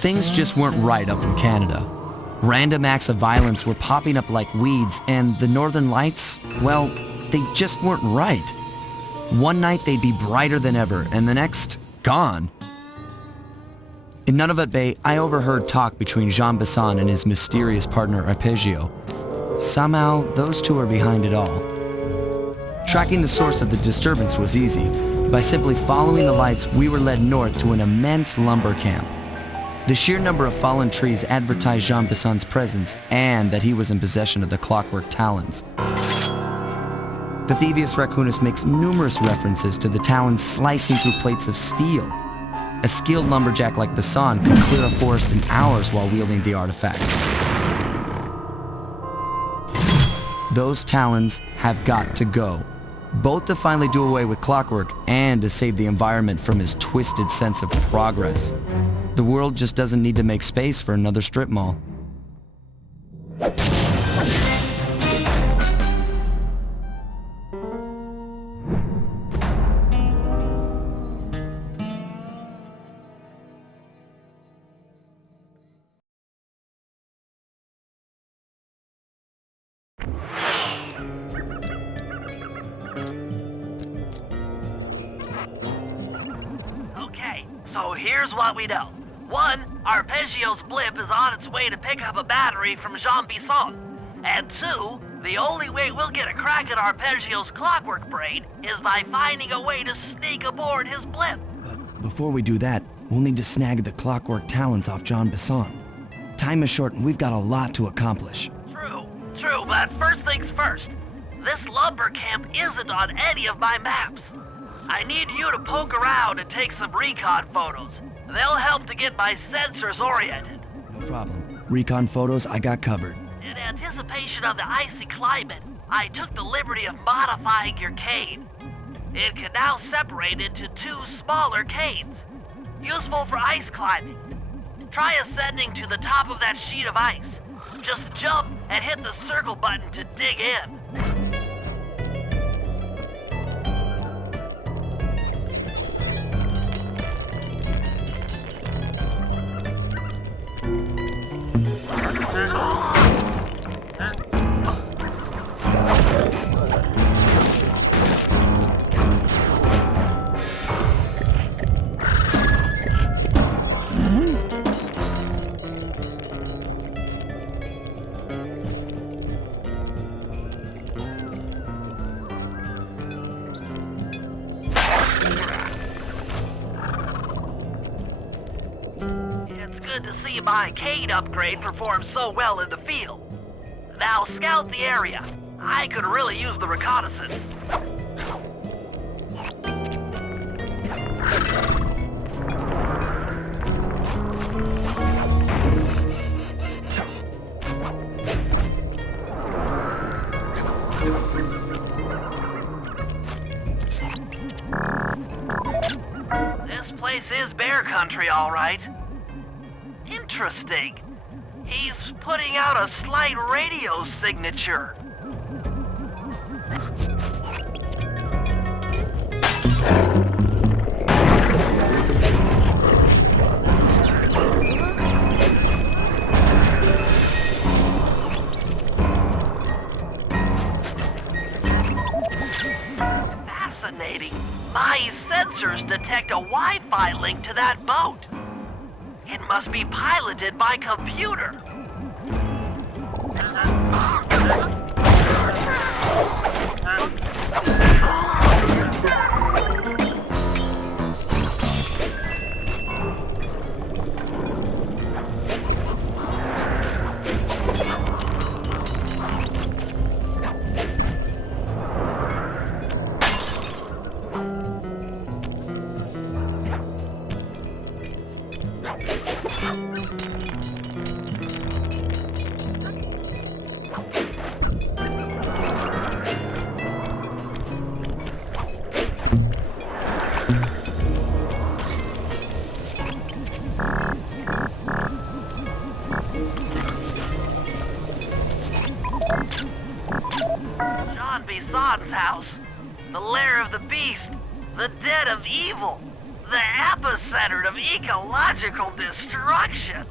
Things just weren't right up in Canada. Random acts of violence were popping up like weeds, and the Northern Lights, well, they just weren't right. One night they'd be brighter than ever, and the next, gone. In Nunavut Bay, I overheard talk between Jean Besson and his mysterious partner Arpeggio. Somehow, those two are behind it all. Tracking the source of the disturbance was easy. By simply following the lights, we were led north to an immense lumber camp. The sheer number of fallen trees advertised Jean Besson's presence and that he was in possession of the clockwork talons. The Thievius raccoonus makes numerous references to the talons slicing through plates of steel. A skilled lumberjack like Besson could clear a forest in hours while wielding the artifacts. Those talons have got to go, both to finally do away with clockwork and to save the environment from his twisted sense of progress. The world just doesn't need to make space for another strip mall. Okay, so here's what we know. 1, Arpeggio's blimp is on its way to pick up a battery from Jean Besson. And 2, the only way we'll get a crack at Arpeggio's clockwork brain is by finding a way to sneak aboard his blimp. But before we do that, we'll need to snag the clockwork talons off Jean Besson. Time is short and we've got a lot to accomplish. True, but first things first. This lumber camp isn't on any of my maps. I need you to poke around and take some recon photos. They'll help to get my sensors oriented. No problem. Recon photos, I got covered. In anticipation of the icy climate, I took the liberty of modifying your cane. It can now separate into 2 smaller canes, useful for ice climbing. Try ascending to the top of that sheet of ice. Just jump and hit the circle button to dig in. Good to see my cane upgrade performed so well in the field. Now scout the area. I could really use the reconnaissance. This place is bear country, all right. Interesting. He's putting out a slight radio signature. Fascinating. My sensors detect a Wi-Fi link to that boat. It must be piloted by computer. John Bison's house. The lair of the beast. The den of evil. The epicenter of ecological destruction.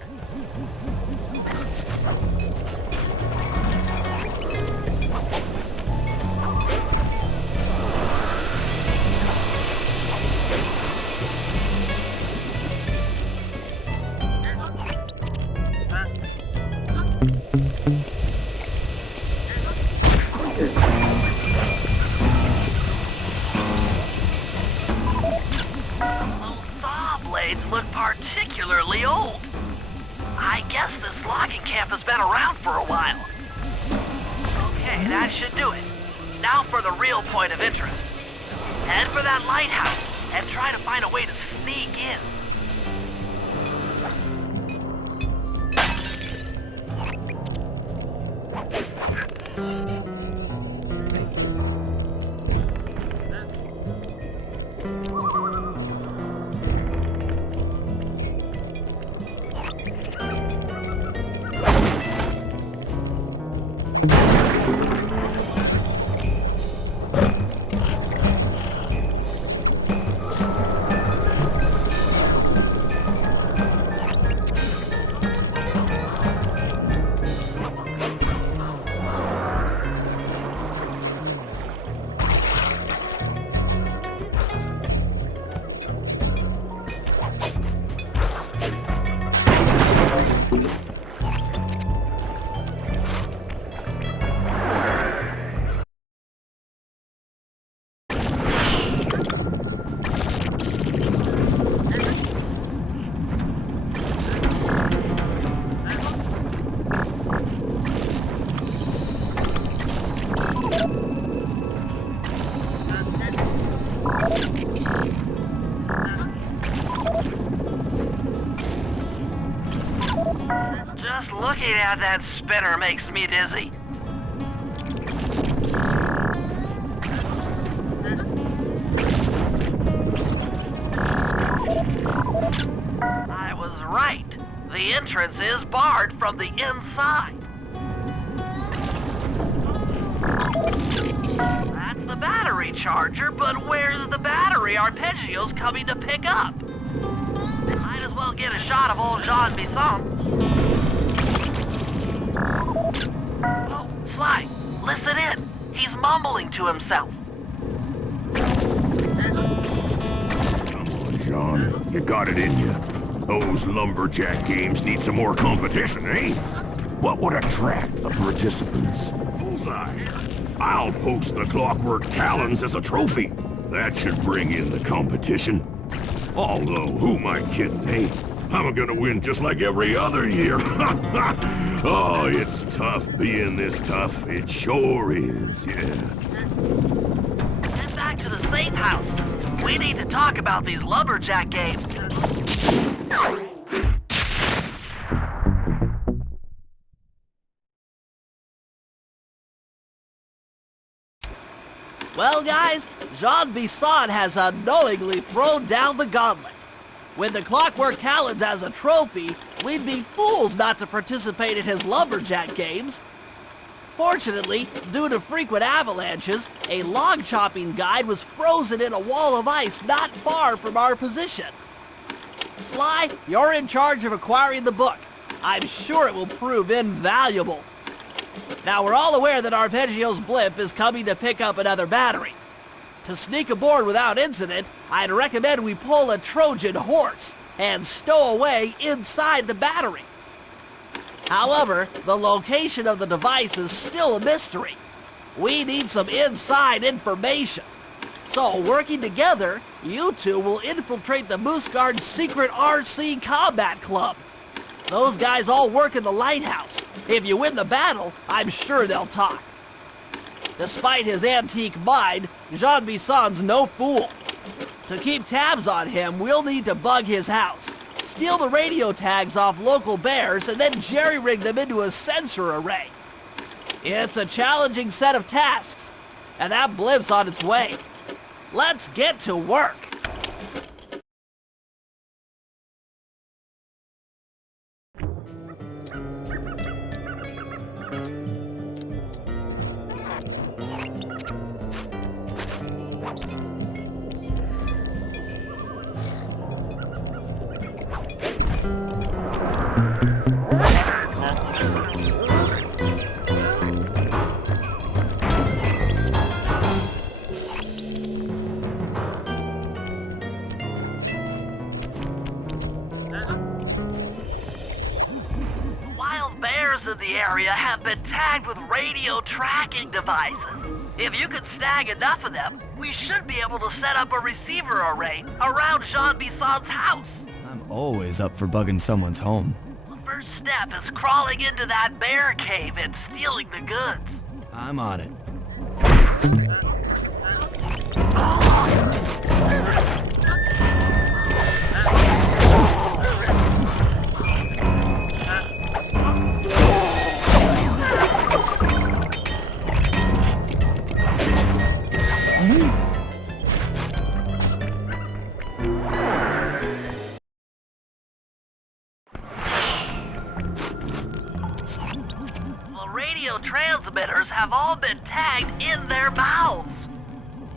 Look particularly old. I guess this logging camp has been around for a while. Okay, that should do it. Now for the real point of interest. Head for that lighthouse and try to find a way to sneak in. Just looking at that spinner makes me dizzy. I was right. The entrance is barred from the inside. That's the battery charger, but where's the battery arpeggios coming to pick up? Might as well get a shot of old Jean Bisson. Oh, Sly, listen in. He's mumbling to himself. Come on, Jean. You got it in you. Those lumberjack games need some more competition, eh? What would attract the participants? Bullseye. I'll post the Clockwork Talons as a trophy. That should bring in the competition. Although, who am I kidding, eh? I'm gonna win just like every other year. Oh, it's tough being this tough. It sure is, yeah. Head back to the safe house. We need to talk about these lumberjack games. Well, guys, Jean Bisson has unknowingly thrown down the gauntlet. With the Clockwork Talons as a trophy, we'd be fools not to participate in his lumberjack games. Fortunately, due to frequent avalanches, a log chopping guide was frozen in a wall of ice not far from our position. Sly, you're in charge of acquiring the book. I'm sure it will prove invaluable. Now, we're all aware that Arpeggio's blimp is coming to pick up another battery. To sneak aboard without incident, I'd recommend we pull a Trojan horse and stow away inside the battery. However, the location of the device is still a mystery. We need some inside information. So, working together, you two will infiltrate the Moose Guard's secret RC Combat Club. Those guys all work in the lighthouse. If you win the battle, I'm sure they'll talk. Despite his antique mind, Jean Bisson's no fool. To keep tabs on him, we'll need to bug his house, steal the radio tags off local bears, and then jerry-rig them into a sensor array. It's a challenging set of tasks, and that blimp's on its way. Let's get to work. have been tagged with radio tracking devices. If you can snag enough of them, we should be able to set up a receiver array around Jean Bisson's house. I'm always up for bugging someone's home. The first step is crawling into that bear cave and stealing the goods. I'm on it. Radio transmitters have all been tagged in their mouths.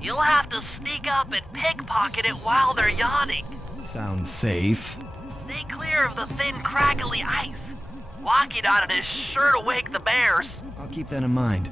You'll have to sneak up and pickpocket it while they're yawning. Sounds safe. Stay clear of the thin, crackly ice. Walking on it is sure to wake the bears. I'll keep that in mind.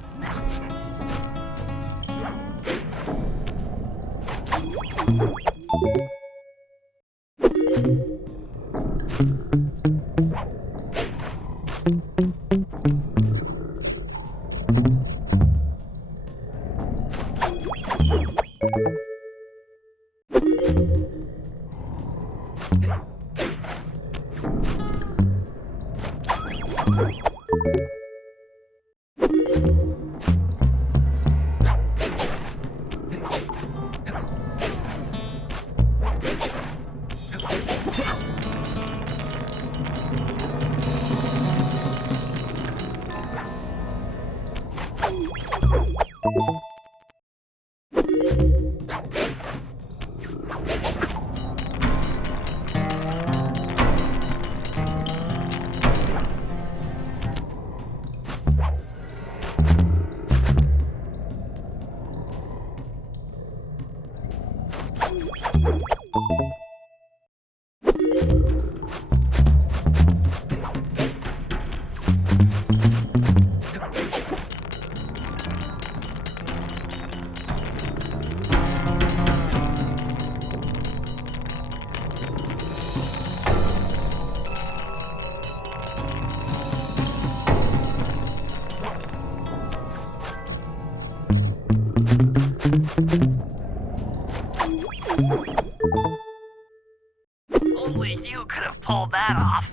Only you could have pulled that off.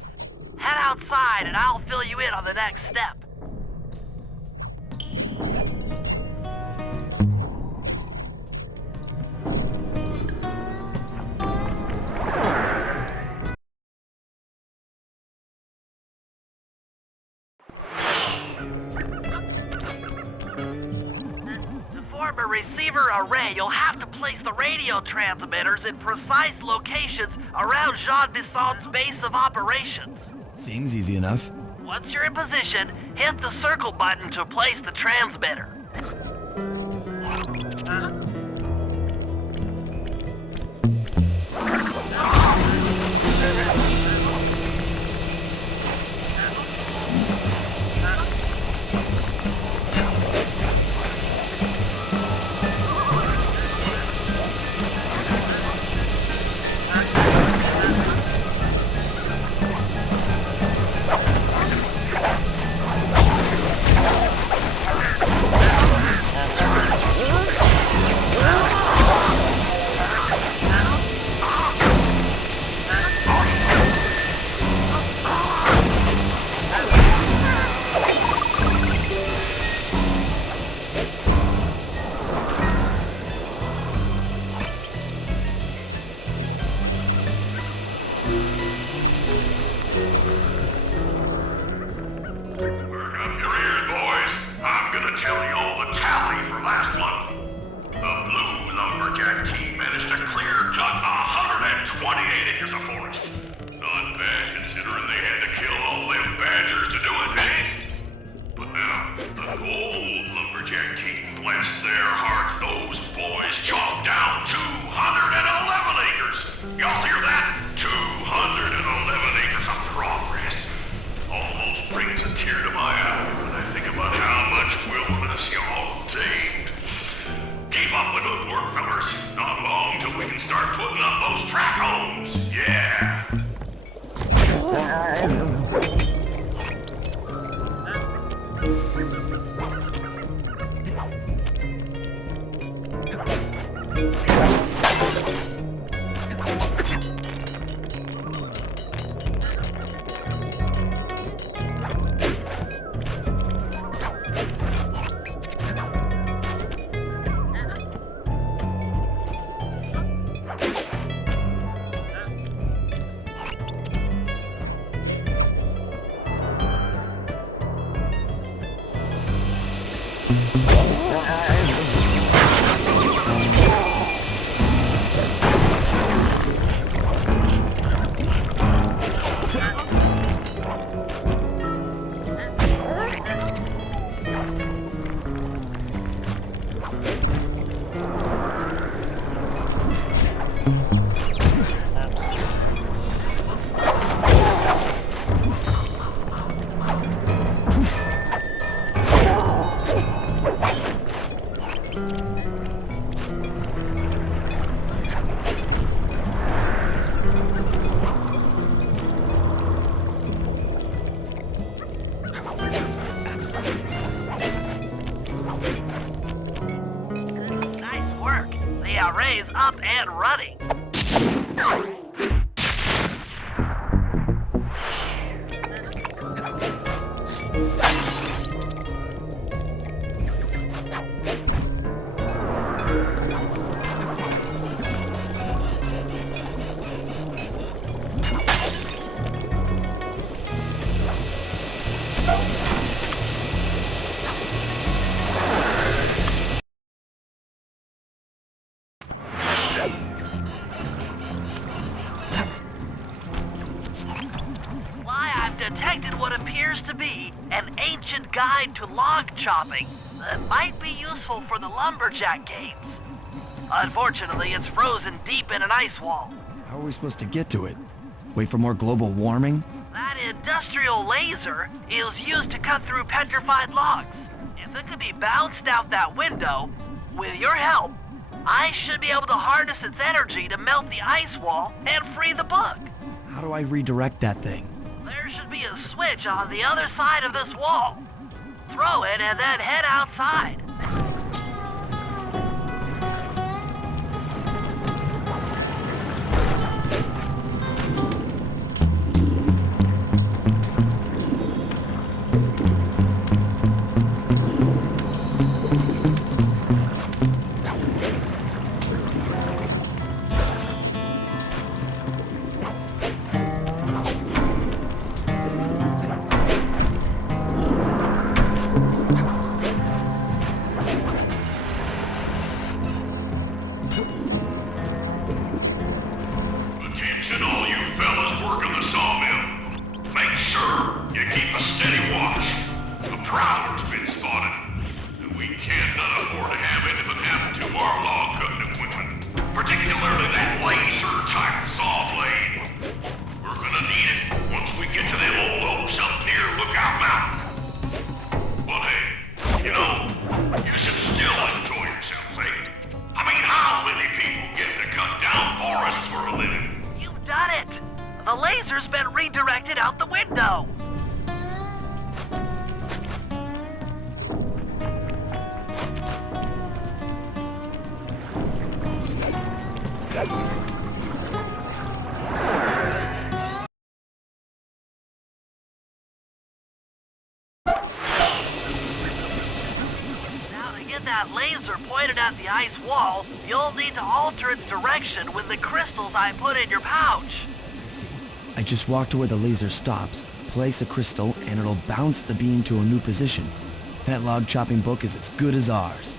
Head outside and I'll fill you in on the next step. To form a receiver array, you'll have to place the radio transmitters in precise locations around Jean Bisson's base of operations. Seems easy enough. Once you're in position, hit the circle button to place the transmitter. Bless their hearts, those boys chopped down 211 acres. Y'all hear that? 211 acres of progress. Almost brings a tear to my eye when I think about how much wilderness y'all tamed. Keep up the good work, fellas. Not long till we can start putting up those track homes. Yeah. Nice work. The array's up and running. I've detected what appears to be an ancient guide to log chopping that might be useful for the lumberjack games. Unfortunately, it's frozen deep in an ice wall. How are we supposed to get to it? Wait for more global warming? That industrial laser is used to cut through petrified logs. If it could be bounced out that window, with your help, I should be able to harness its energy to melt the ice wall and free the bug. How do I redirect that thing? There should be a switch on the other side of this wall. Throw it and then head outside. Attention all you fellas working the sawmill. Make sure you keep a steady watch. A prowler's been spotted, and we cannot afford to have anything happen to our log cutting equipment. Particularly that laser-type saw blade. We're gonna need it once we get to them old oaks up near Lookout Mountain. But hey, you know, you should still enjoy yourselves, eh? I mean, how many people get to cut down forests for a living? You've done it! The laser's been redirected out the window! Now to get that laser pointed at the ice wall, you'll need to alter its direction with the crystals I put in your pouch. I see. I just walk to where the laser stops, place a crystal, and it'll bounce the beam to a new position. That log chopping book is as good as ours.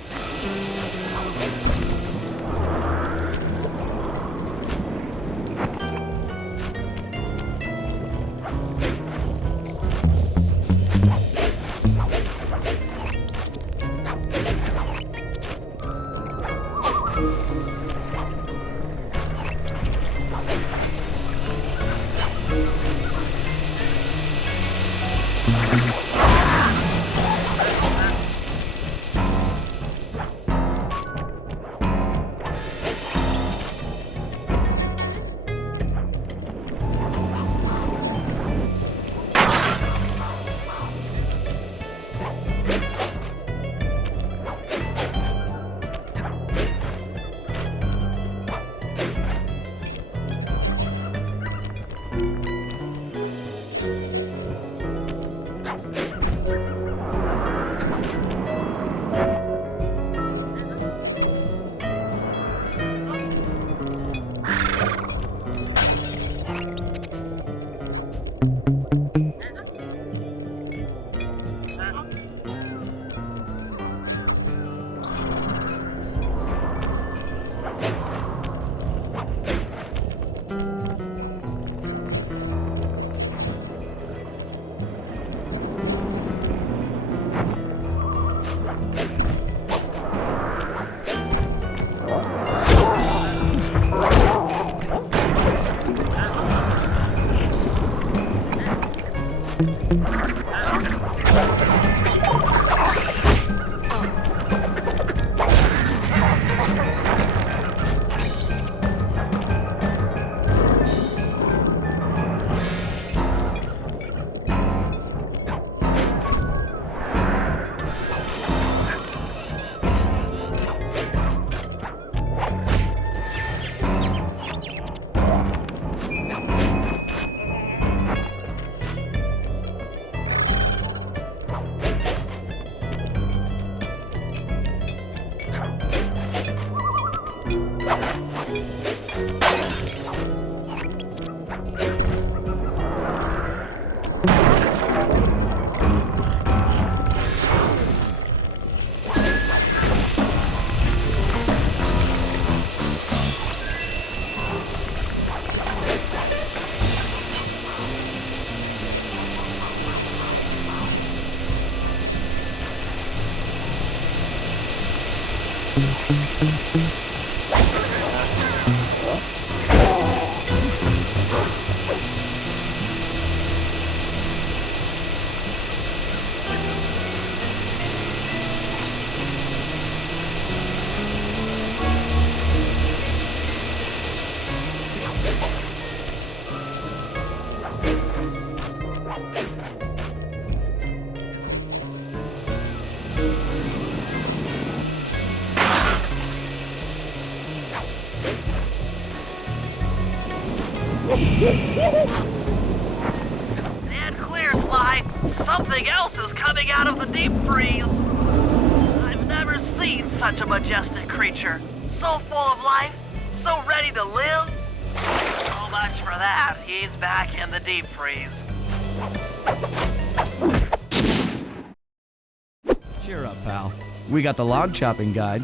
Stand clear, Sly. Something else is coming out of the deep freeze. I've never seen such a majestic creature. So full of life, so ready to live. So much for that. He's back in the deep freeze. Cheer up, pal. We got the log chopping guide.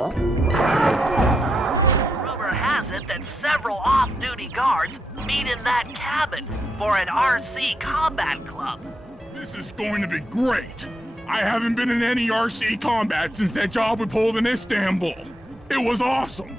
Rumor has it that several off-duty guards meet in that cabin for an RC combat club. This is going to be great. I haven't been in any RC combat since that job we pulled in Istanbul. It was awesome.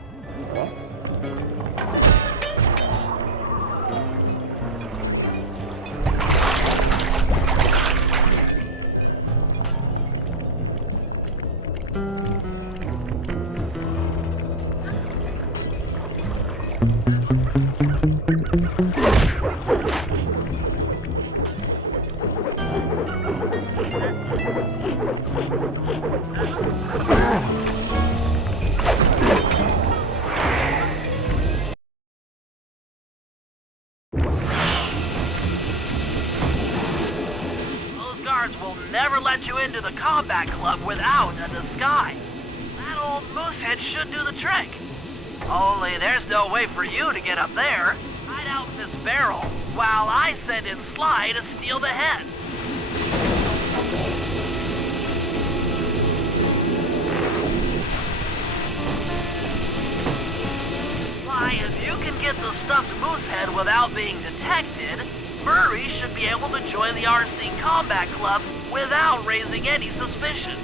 Those guards will never let you into the combat club without a disguise. That old moosehead should do the trick. Only there's no way for you to get up there. Hide out in this barrel while I send in Sly to steal the head. Sly, if you can get the stuffed moosehead without being detected, Murray should be able to join the RC Combat Club without raising any suspicion.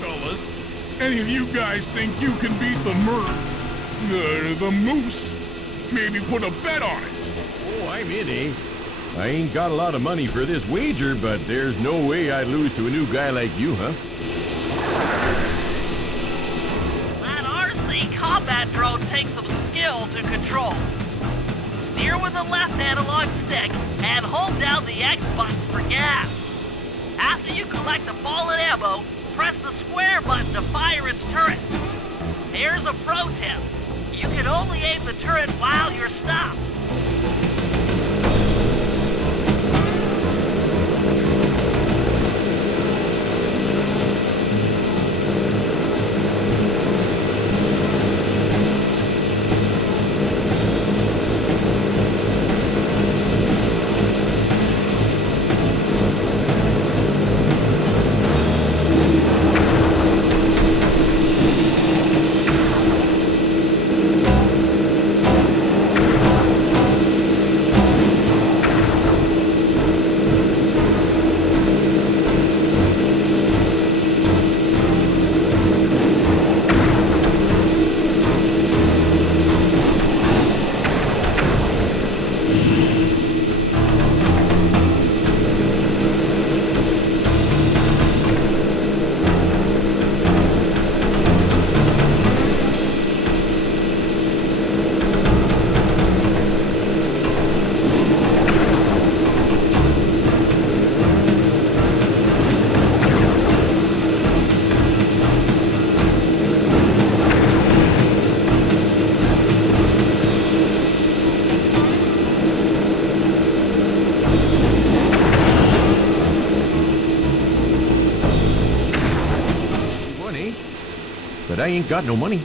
Fellas, any of you guys think you can beat the moose? Maybe put a bet on it. Oh, I'm in, eh? I ain't got a lot of money for this wager, but there's no way I'd lose to a new guy like you, huh? That RC combat drone takes some skill to control. Steer with the left analog stick and hold down the X button for gas. After you collect the fallen ammo, press the square button to fire its turret. Here's a pro tip. You can only aim the turret while you're stopped. But I ain't got no money.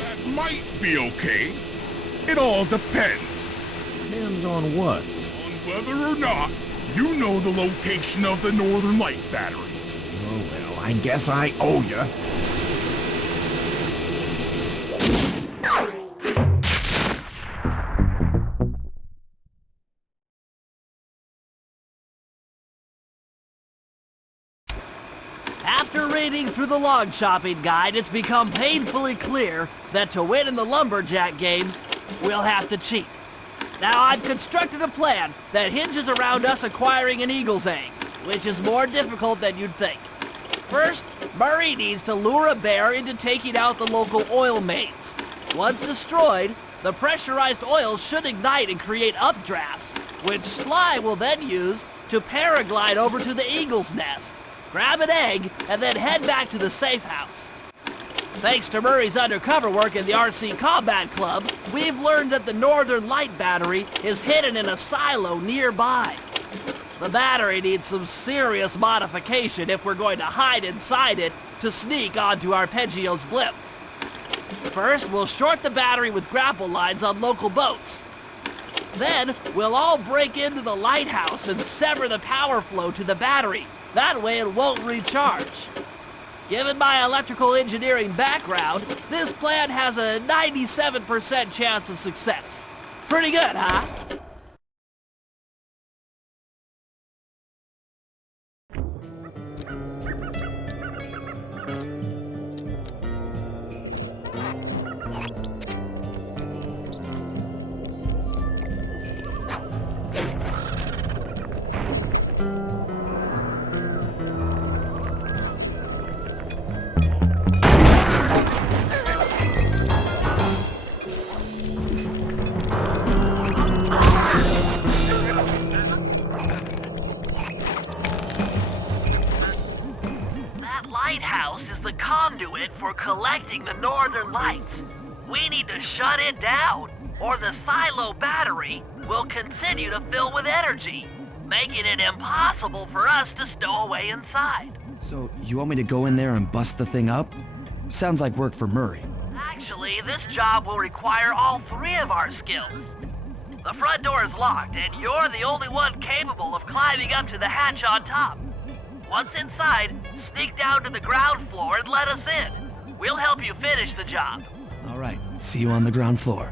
That might be okay. It all depends. Depends on what? On whether or not you know the location of the Northern Light Battery. Oh, well, I guess I owe ya. After reading through the log chopping guide, it's become painfully clear that to win in the lumberjack games, we'll have to cheat. Now, I've constructed a plan that hinges around us acquiring an eagle's egg, which is more difficult than you'd think. First, Murray needs to lure a bear into taking out the local oil mains. Once destroyed, the pressurized oil should ignite and create updrafts, which Sly will then use to paraglide over to the eagle's nest, grab an egg, and then head back to the safe house. Thanks to Murray's undercover work in the RC Combat Club, we've learned that the Northern Light Battery is hidden in a silo nearby. The battery needs some serious modification if we're going to hide inside it to sneak onto Arpeggio's blimp. First, we'll short the battery with grapple lines on local boats. Then, we'll all break into the lighthouse and sever the power flow to the battery. That way it won't recharge. Given my electrical engineering background, this plan has a 97% chance of success. Pretty good, huh? Lighthouse is the conduit for collecting the northern lights. We need to shut it down, or the silo battery will continue to fill with energy, making it impossible for us to stow away inside. So, you want me to go in there and bust the thing up? Sounds like work for Murray. Actually, this job will require all three of our skills. The front door is locked, and you're the only one capable of climbing up to the hatch on top. Once inside, sneak down to the ground floor and let us in. We'll help you finish the job. All right, See you on the ground floor.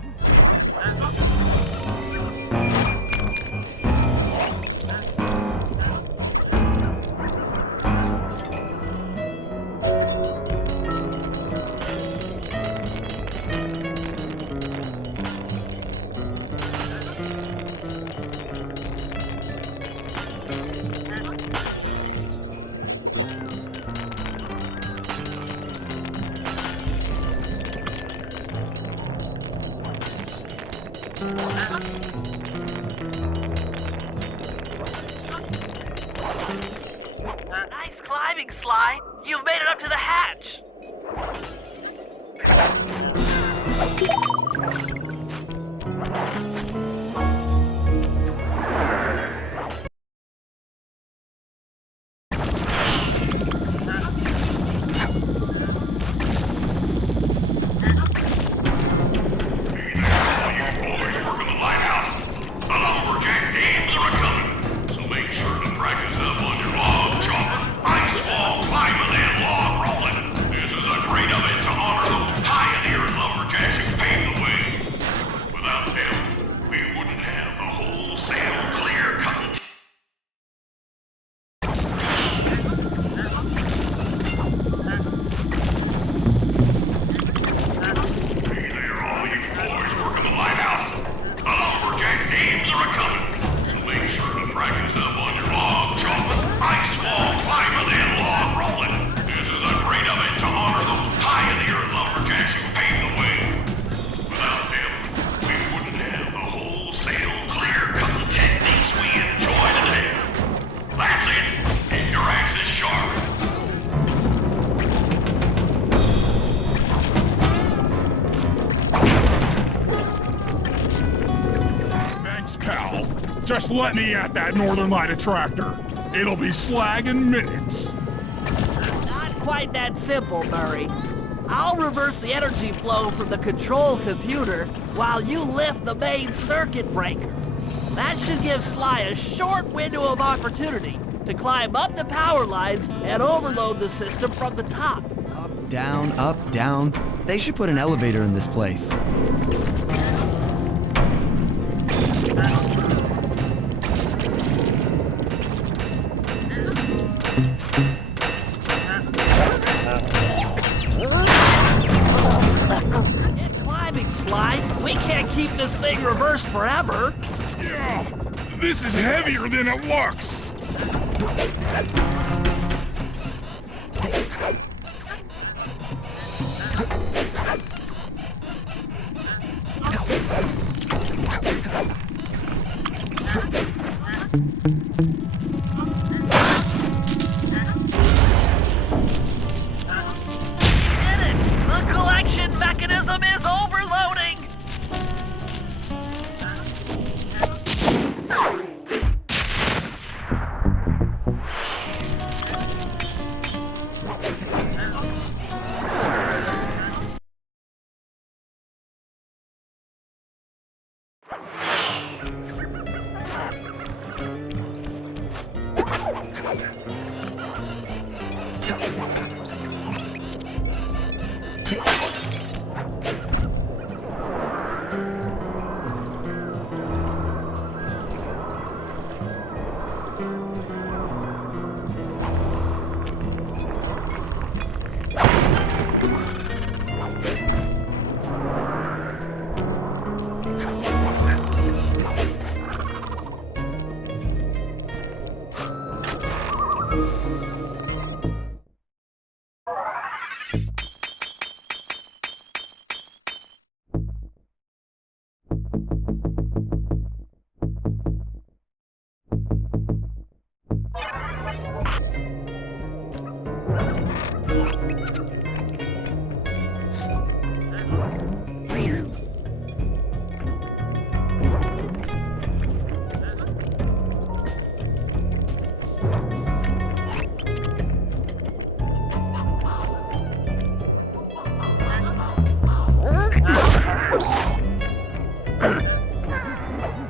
Nice climbing, Sly. You've made it up to the hatch. Just let me at that Northern Light attractor. It'll be slag in minutes. Not quite that simple, Murray. I'll reverse the energy flow from the control computer while you lift the main circuit breaker. That should give Sly a short window of opportunity to climb up the power lines and overload the system from the top. Up, down, up, down. They should put an elevator in this place. Get climbing, Sly. We can't keep this thing reversed forever. Yeah, this is heavier than it looks. Did it! The collection mechanism is overloading!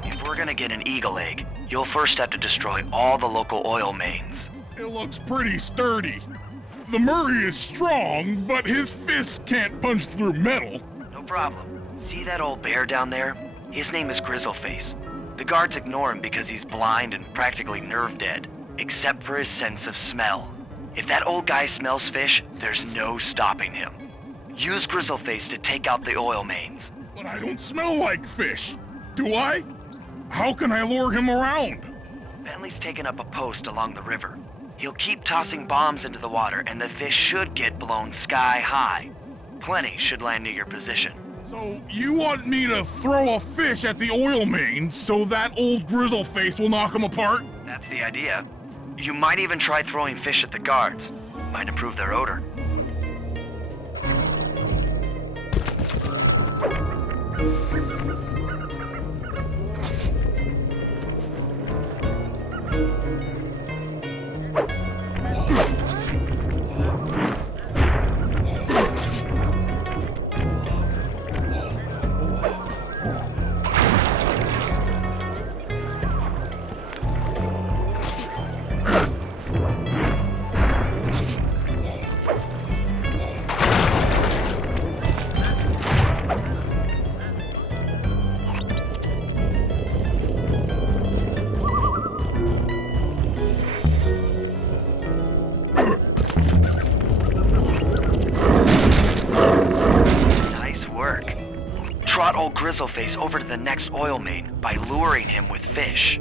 If we're gonna get an eagle egg, you'll first have to destroy all the local oil mains. It looks pretty sturdy. The Murray is strong, but his fists can't punch through metal. No problem. See that old bear down there? His name is Grizzleface. The guards ignore him because he's blind and practically nerve dead, except for his sense of smell. If that old guy smells fish, there's no stopping him. Use Grizzleface to take out the oil mains. But I don't smell like fish, do I? How can I lure him around? Bentley's taken up a post along the river. He'll keep tossing bombs into the water, and the fish should get blown sky high. Plenty should land near your position. So you want me to throw a fish at the oil mains so that old Grizzleface will knock him apart? That's the idea. You might even try throwing fish at the guards. Might improve their odor. Trot old Grizzleface over to the next oil main by luring him with fish.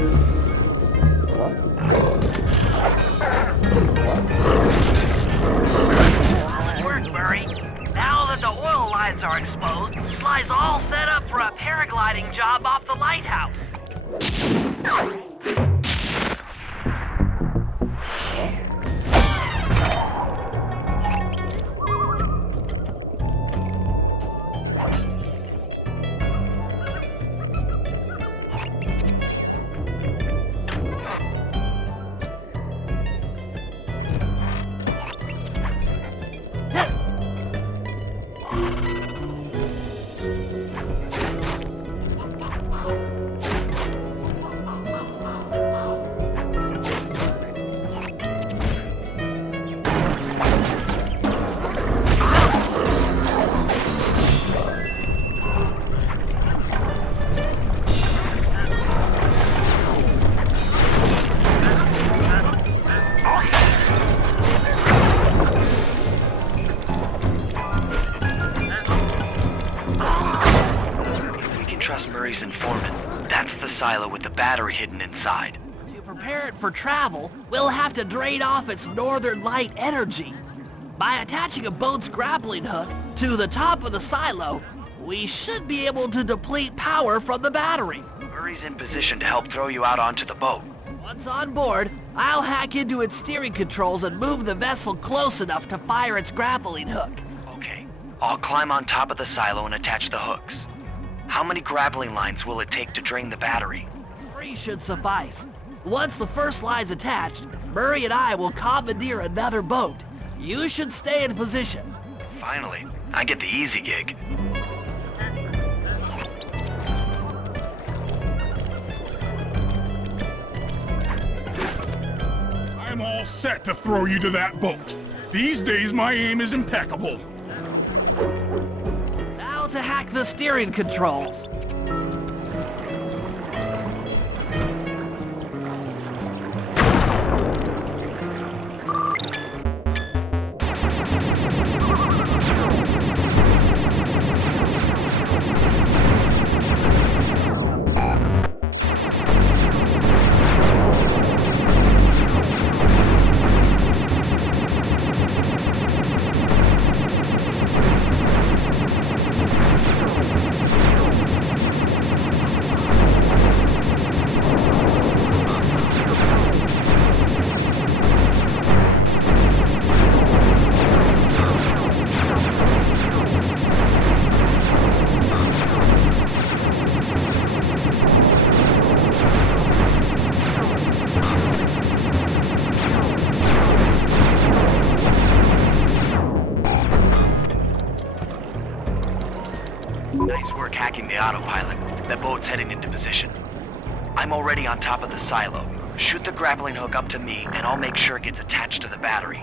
Good work, Murray. Now that the oil lines are exposed, Sly's all set up for a paragliding job off the lighthouse. Murray's informant. That's the silo with the battery hidden inside. To prepare it for travel, we'll have to drain off its northern light energy. By attaching a boat's grappling hook to the top of the silo, we should be able to deplete power from the battery. Murray's in position to help throw you out onto the boat. Once on board, I'll hack into its steering controls and move the vessel close enough to fire its grappling hook. Okay. I'll climb on top of the silo and attach the hooks. How many grappling lines will it take to drain the battery? 3 should suffice. Once the first line's attached, Murray and I will commandeer another boat. You should stay in position. Finally, I get the easy gig. I'm all set to throw you to that boat. These days, my aim is impeccable. Now to hack the steering controls. Nice work hacking the autopilot. That boat's heading into position. I'm already on top of the silo. Shoot the grappling hook up to me, and I'll make sure it gets attached to the battery.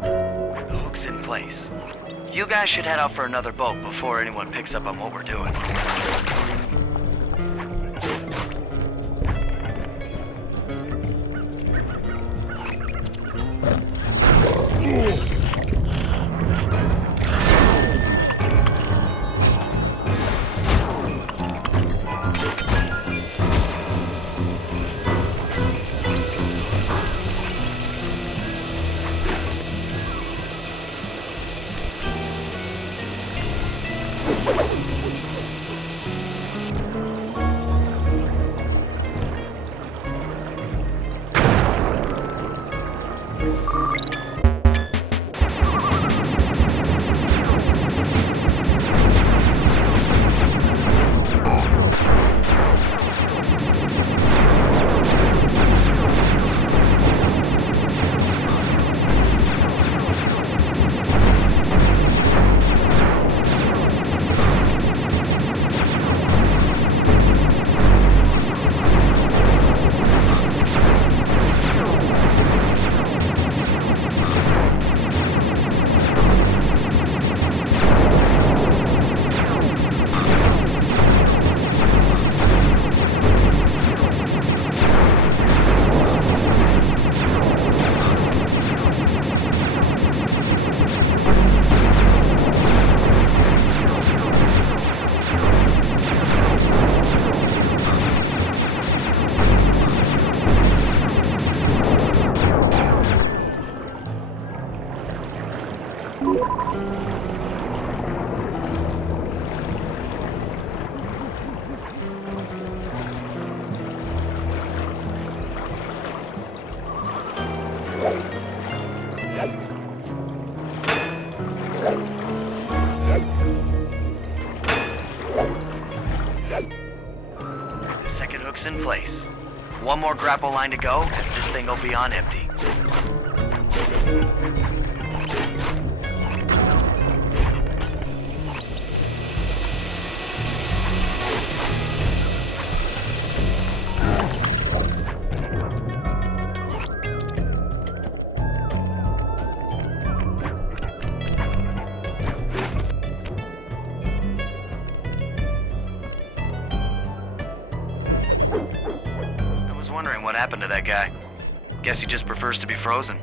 The hook's in place. You guys should head out for another boat before anyone picks up on what we're doing. Second hook's in place. One more grapple line to go, and this thing will be on empty. Wondering what happened to that guy. Guess he just prefers to be frozen.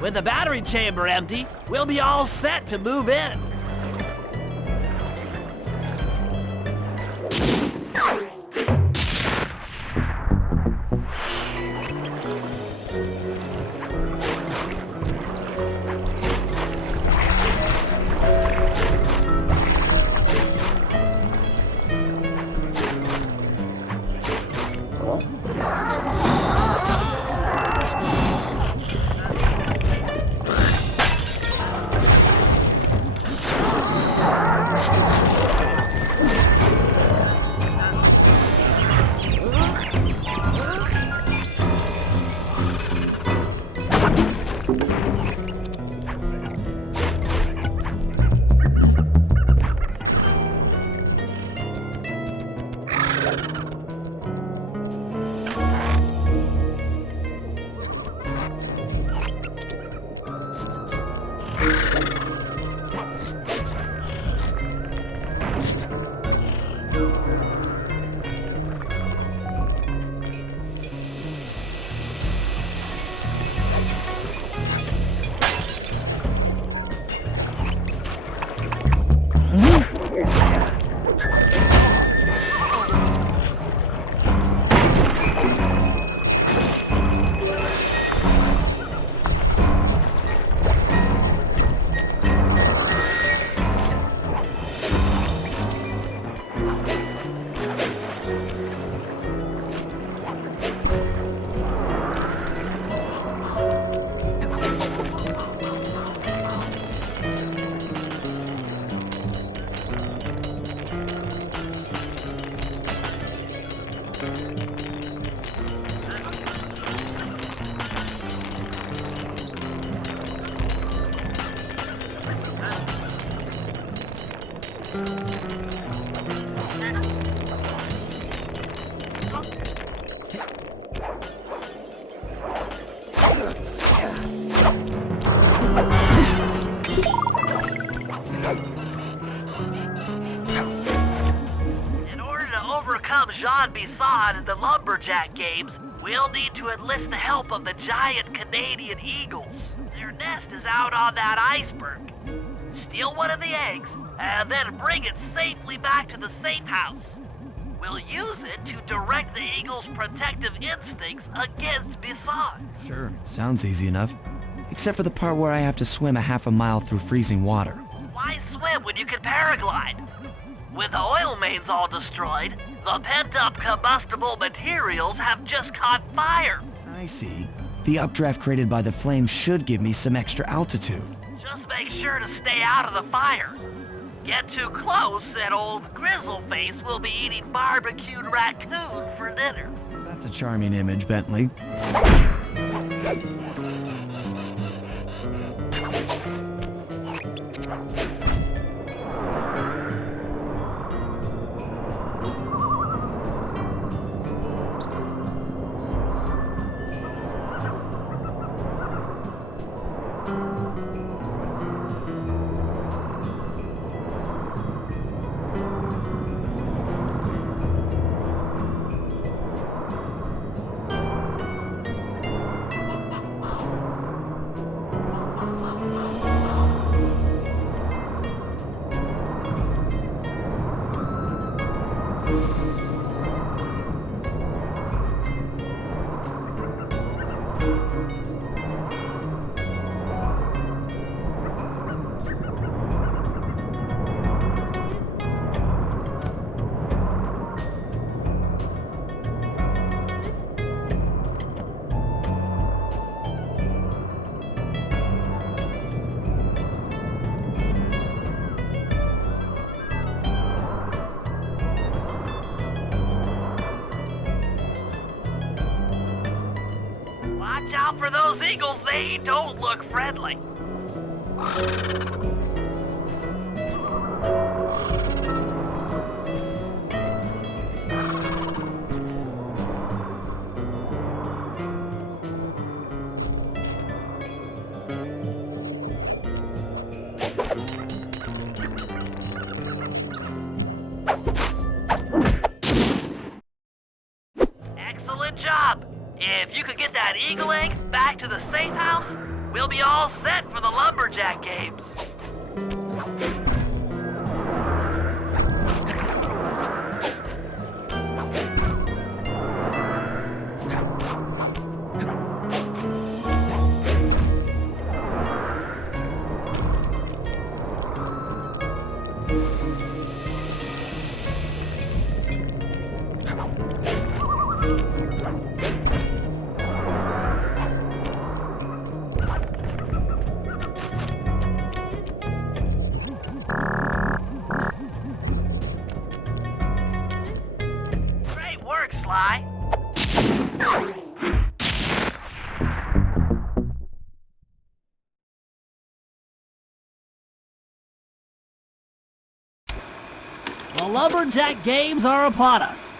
With the battery chamber empty, we'll be all set to move in. Jean Bisson in the Lumberjack games, we'll need to enlist the help of the giant Canadian eagles. Their nest is out on that iceberg. Steal one of the eggs, and then bring it safely back to the safe house. We'll use it to direct the eagle's protective instincts against Bisson. Sure, sounds easy enough. Except for the part where I have to swim a half a mile through freezing water. Why swim when you can paraglide? With the oil mains all destroyed, the pent-up combustible materials have just caught fire. I see. The updraft created by the flames should give me some extra altitude. Just make sure to stay out of the fire. Get too close and old Grizzleface will be eating barbecued raccoon for dinner. That's a charming image, Bentley. Watch out for those eagles, they don't look friendly. Excellent job. If you could get that eagle egg back to the safe house, we'll be all set for the Lumberjack games. Great work, Sly. The Lumberjack games are upon us.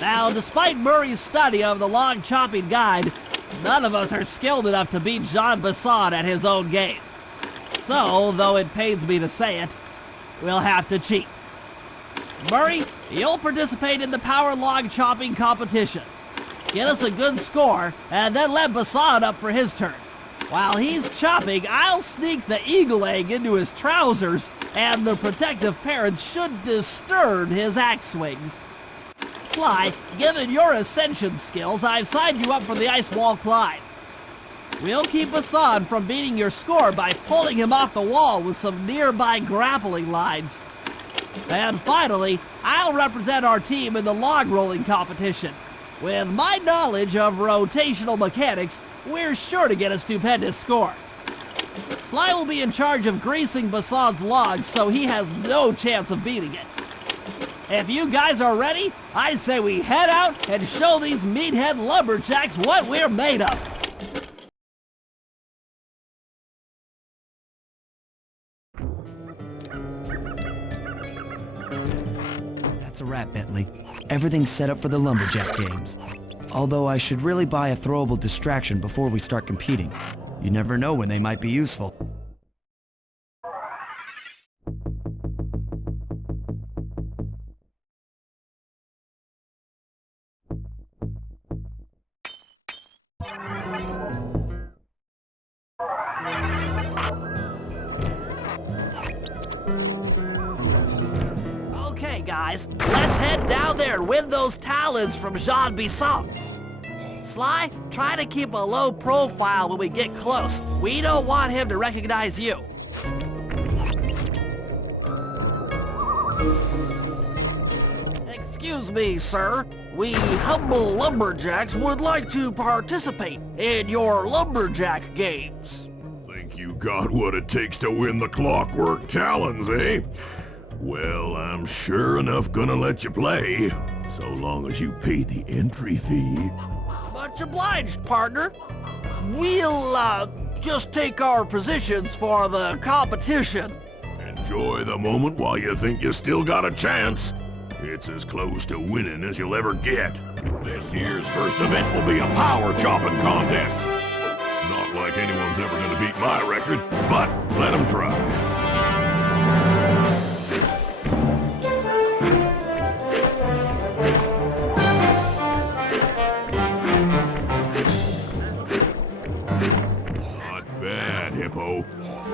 Now, despite Murray's study of the log chopping guide, none of us are skilled enough to beat Jean Bisson at his own game. So, though it pains me to say it, we'll have to cheat. Murray, you'll participate in the power log chopping competition. Get us a good score, and then let Bisson up for his turn. While he's chopping, I'll sneak the eagle egg into his trousers, and the protective parents should disturb his axe swings. Sly, given your ascension skills, I've signed you up for the ice wall climb. We'll keep Bisson from beating your score by pulling him off the wall with some nearby grappling lines. And finally, I'll represent our team in the log rolling competition. With my knowledge of rotational mechanics, we're sure to get a stupendous score. Sly will be in charge of greasing Bisson's logs, so he has no chance of beating it. If you guys are ready, I say we head out and show these meathead lumberjacks what we're made of. That's a wrap, Bentley. Everything's set up for the Lumberjack games. Although I should really buy a throwable distraction before we start competing. You never know when they might be useful. guys. Let's head down there and win those talons from Jean Bisson. Sly, try to keep a low profile when we get close. We don't want him to recognize you. Excuse me, sir. We humble lumberjacks would like to participate in your lumberjack games. Think you got what it takes to win the Clockwork Talons, eh? Well, I'm sure enough gonna let you play, so long as you pay the entry fee. Much obliged, partner. We'll, just take our positions for the competition. Enjoy the moment while you think you still got a chance. It's as close to winning as you'll ever get. This year's first event will be a power chopping contest. Not like anyone's ever gonna beat my record, but let them try. Not bad, Hippo.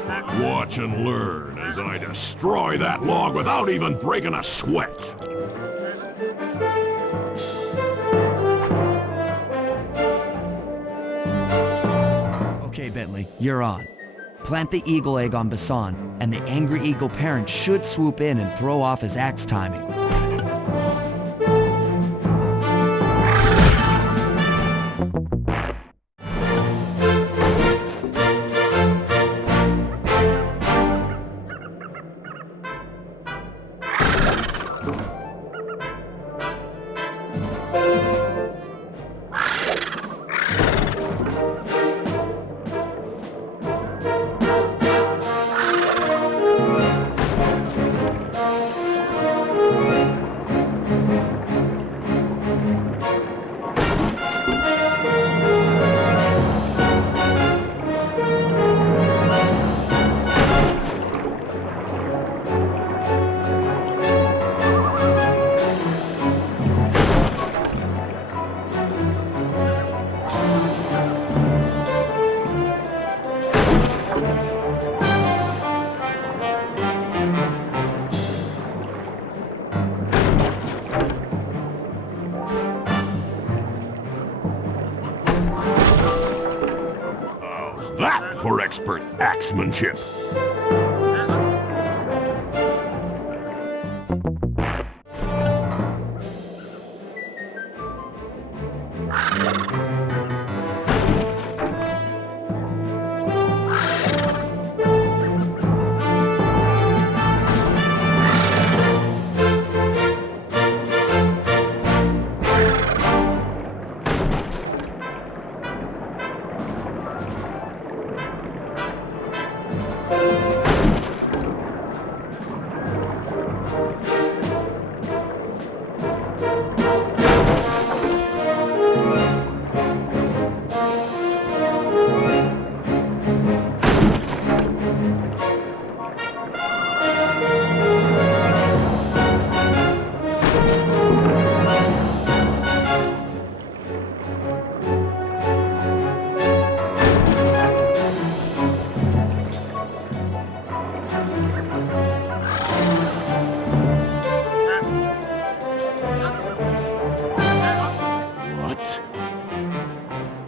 But watch and learn as I destroy that log without even breaking a sweat. Okay, Bentley, you're on. Plant the eagle egg on Bassan, and the angry eagle parent should swoop in and throw off his axe timing. That for expert axemanship.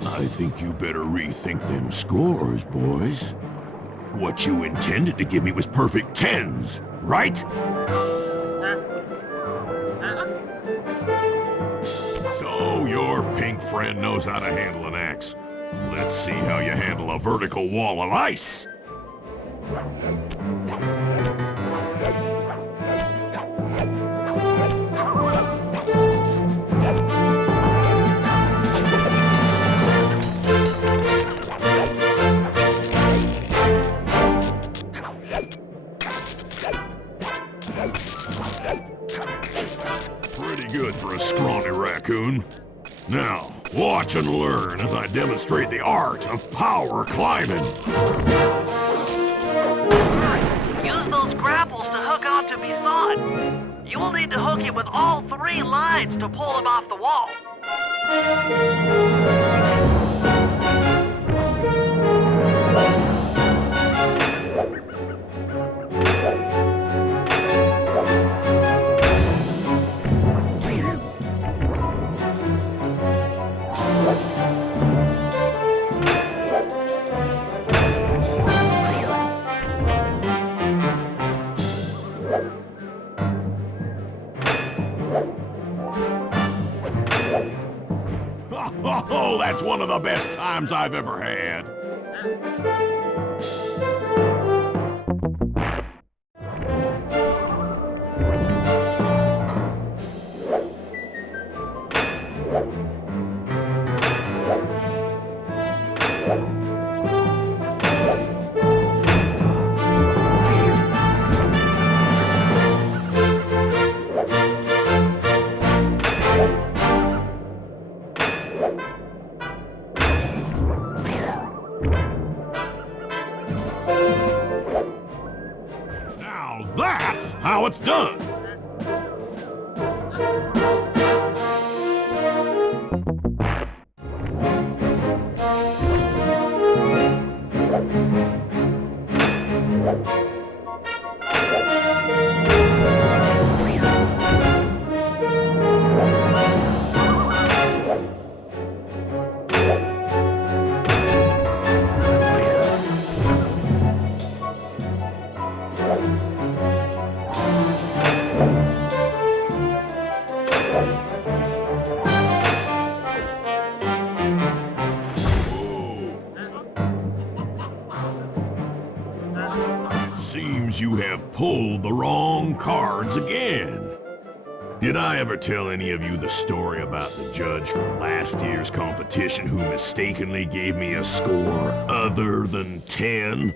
I think you better rethink them scores, boys. What you intended to give me was perfect tens, right? So your pink friend knows how to handle an axe. Let's see how you handle a vertical wall of ice. Pretty good for a scrawny raccoon. Now, watch and learn as I demonstrate the art of power climbing. Use those grapples to hook onto Bisson. You will need to hook him with all 3 lines to pull him off the wall. the best times I've ever had. Now that's how it's done. Seems you have pulled the wrong cards again. Did I ever tell any of you the story about the judge from last year's competition who mistakenly gave me a score other than 10?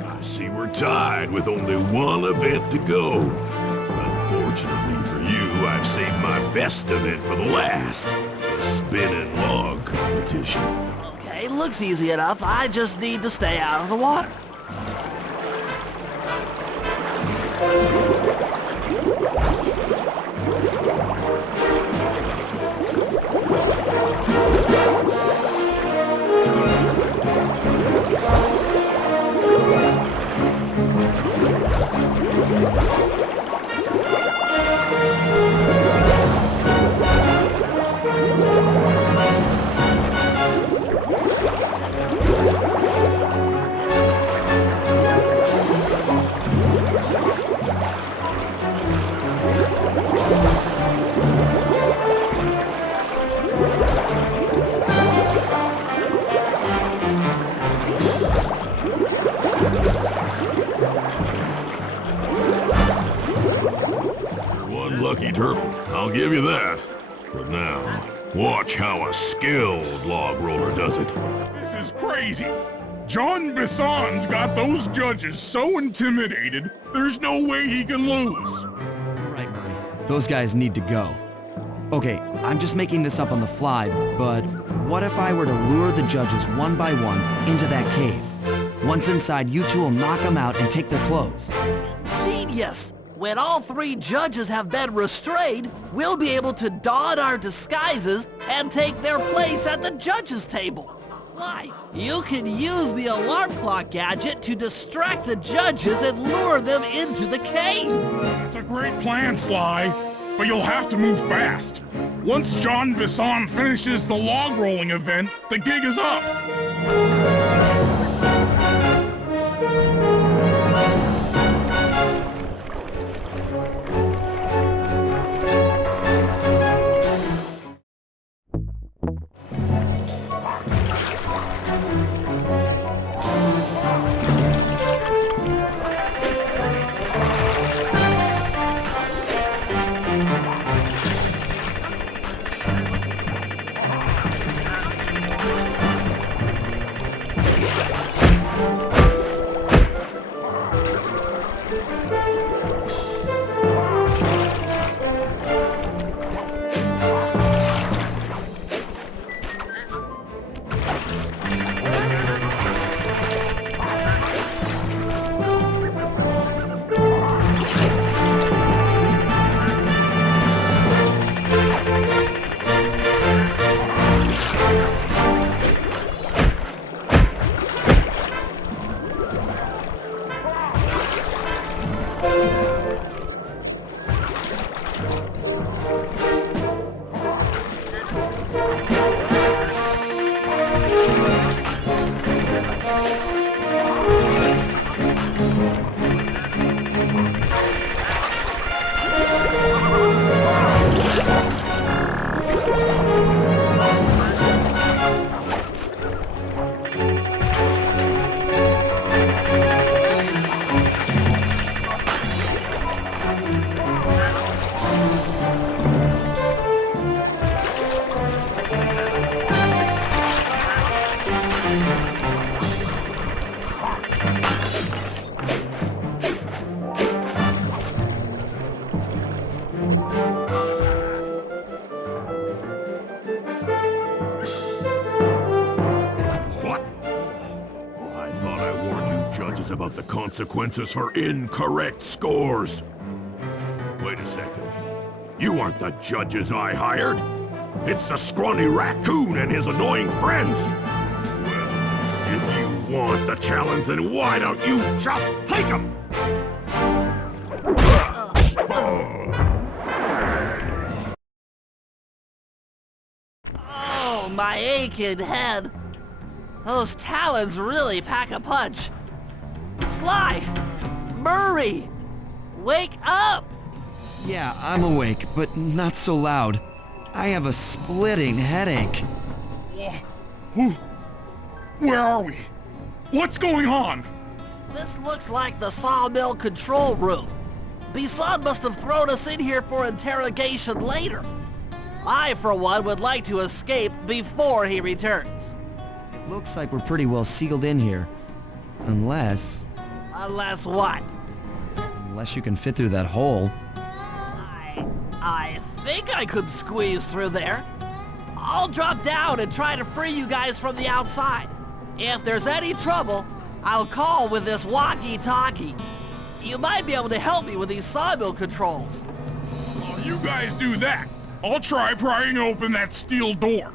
I see we're tied with only one event to go. Unfortunately for you, I've saved my best event for the last, the spinning log competition. Okay, looks easy enough. I just need to stay out of the water. Lucky turtle, I'll give you that. But now, watch how a skilled log roller does it. This is crazy. John Bisson's got those judges so intimidated, there's no way he can lose. Right, Murray. Those guys need to go. Okay, I'm just making this up on the fly, but what if I were to lure the judges one by one into that cave? Once inside, you two will knock them out and take their clothes. Genius! When all three judges have been restrained, we'll be able to don our disguises and take their place at the judges' table. Sly, you can use the alarm clock gadget to distract the judges and lure them into the cave. That's a great plan, Sly, but you'll have to move fast. Once John Bisson finishes the log rolling event, the gig is up. cares about the consequences for incorrect scores. Wait a second. You aren't the judges I hired. It's the scrawny raccoon and his annoying friends. Well, if you want the challenge, then why don't you just take them? Oh, my aching head. Those talons really pack a punch. Sly! Murray! Wake up! Yeah, I'm awake, but not so loud. I have a splitting headache. Where are we? What's going on? This looks like the sawmill control room. Bison must have thrown us in here for interrogation later. I, for one, would like to escape before he returns. It looks like we're pretty well sealed in here. Unless Unless what? you can fit through that hole. I think I could squeeze through there. I'll drop down and try to free you guys from the outside. If there's any trouble, I'll call with this walkie-talkie. You might be able to help me with these sawmill controls. While you guys do that, I'll try prying open that steel door.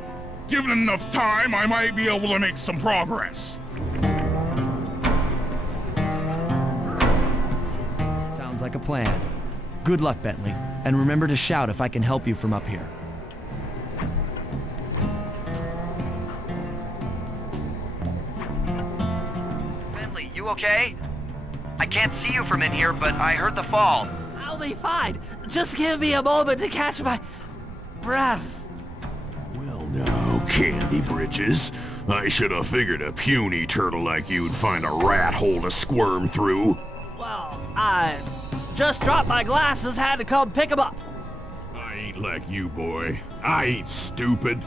Given enough time, I might be able to make some progress. Sounds like a plan. Good luck, Bentley. And remember to shout if I can help you from up here. Bentley, you okay? I can't see you from in here, but I heard the fall. I'll be fine. Just give me a moment to catch my breath. Well now, Candy Britches. I should have figured a puny turtle like you'd find a rat hole to squirm through. Well, I just dropped my glasses, had to come pick them up. I ain't like you, boy. I ain't stupid.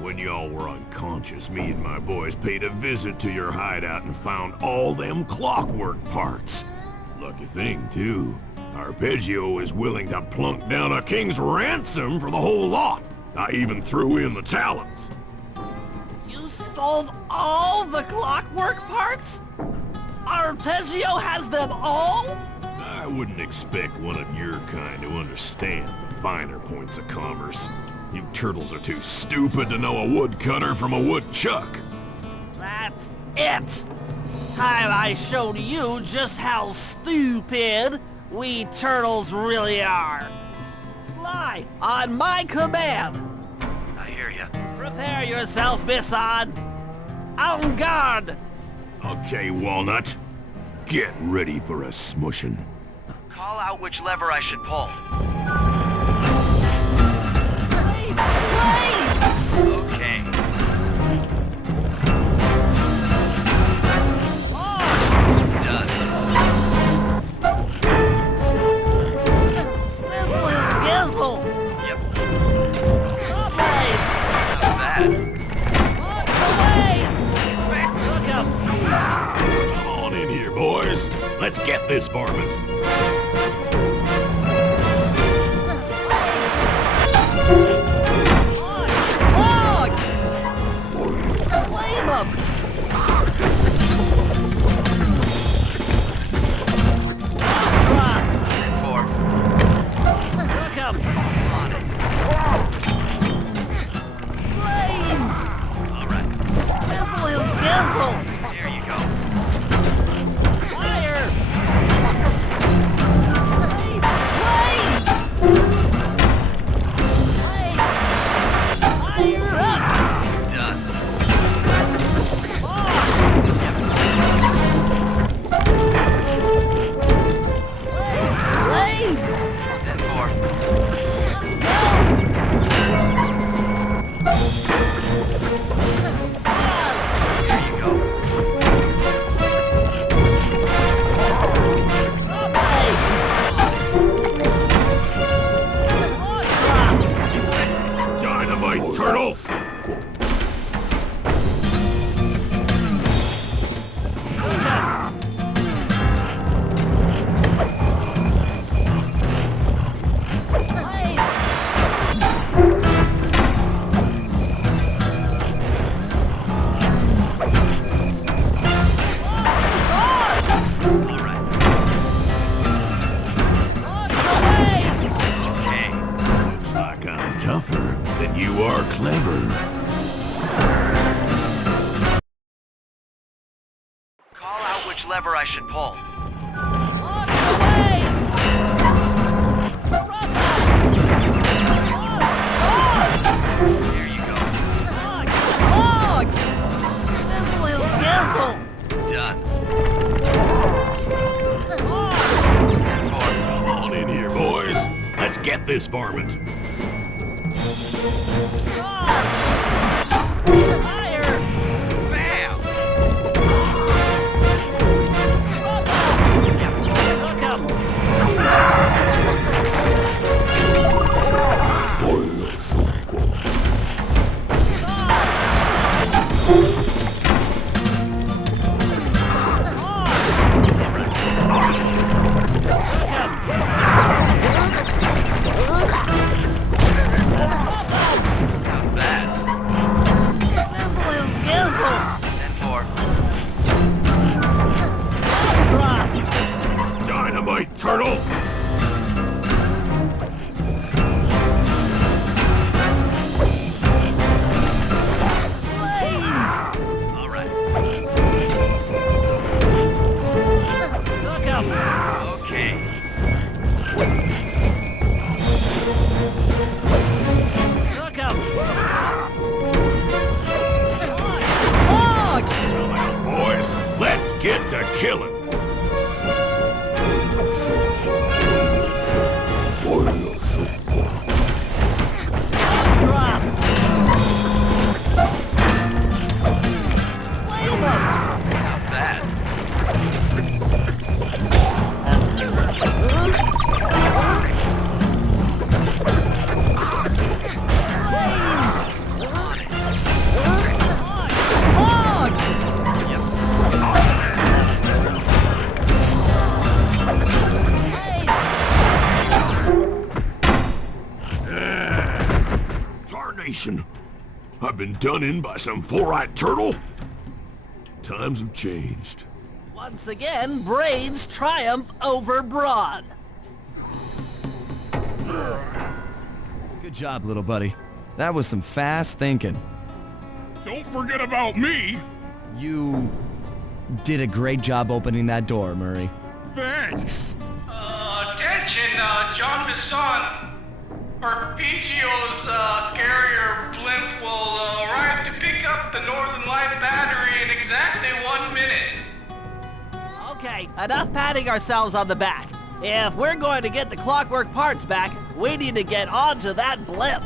When y'all were unconscious, me and my boys paid a visit to your hideout and found all them clockwork parts. Lucky thing, too. Arpeggio is willing to plunk down a king's ransom for the whole lot. I even threw in the talons. You sold all the clockwork parts? Arpeggio has them all? I wouldn't expect one of your kind to understand the finer points of commerce. You turtles are too stupid to know a woodcutter from a woodchuck. That's it. Time I showed you just how stupid we turtles really are. Sly, on my command. I hear you. Prepare yourself, Bison. En garde. Okay, Walnut. Get ready for a smushin'. Call out which lever I should pull. Blades! Okay. Done. Sizzle his gizzle! Yep. Blades! Not bad. Look away! Look up! Come on in here, boys. Let's get this varmint. Logs! Flame 'em! Four. Cook 'em! On it. Flames! All right. Sizzle his gizzle! There you go. Fire! tougher than you are clever. Call out which lever I should pull. Logs, away! Saws! There you go. Logs! Sizzle, gizzle! Done. Logs! Come on in here, boys. Let's get this varmint. Higher! Bam! Hook 'em! How's that? Sizzle his gizzle! 10-4. Drop! Dynamite, turtle! Flames! All right. Hook 'em! Okay. Hook 'em! Logs! Boys, let's get to killing. Drop! Flame 'em! How's that? Flames! Logs! Blades! Tarnation! I've been done in by some four-eyed turtle? Times have changed. Once again, brains triumph over brawn. Good job, little buddy. That was some fast thinking. Don't forget about me. You did a great job opening that door, Murray. Thanks. Attention, John Bisson. Arpeggio's carrier blimp will arrive to pick up the Northern Light battery in exactly 1 minute. Okay, enough patting ourselves on the back. If we're going to get the Clockwork parts back, we need to get onto that blimp.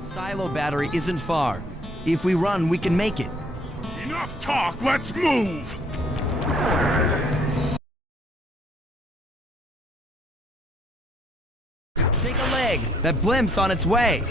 Silo battery isn't far. If we run, we can make it. Enough talk, let's move. Shake a leg. That blimp's on its way.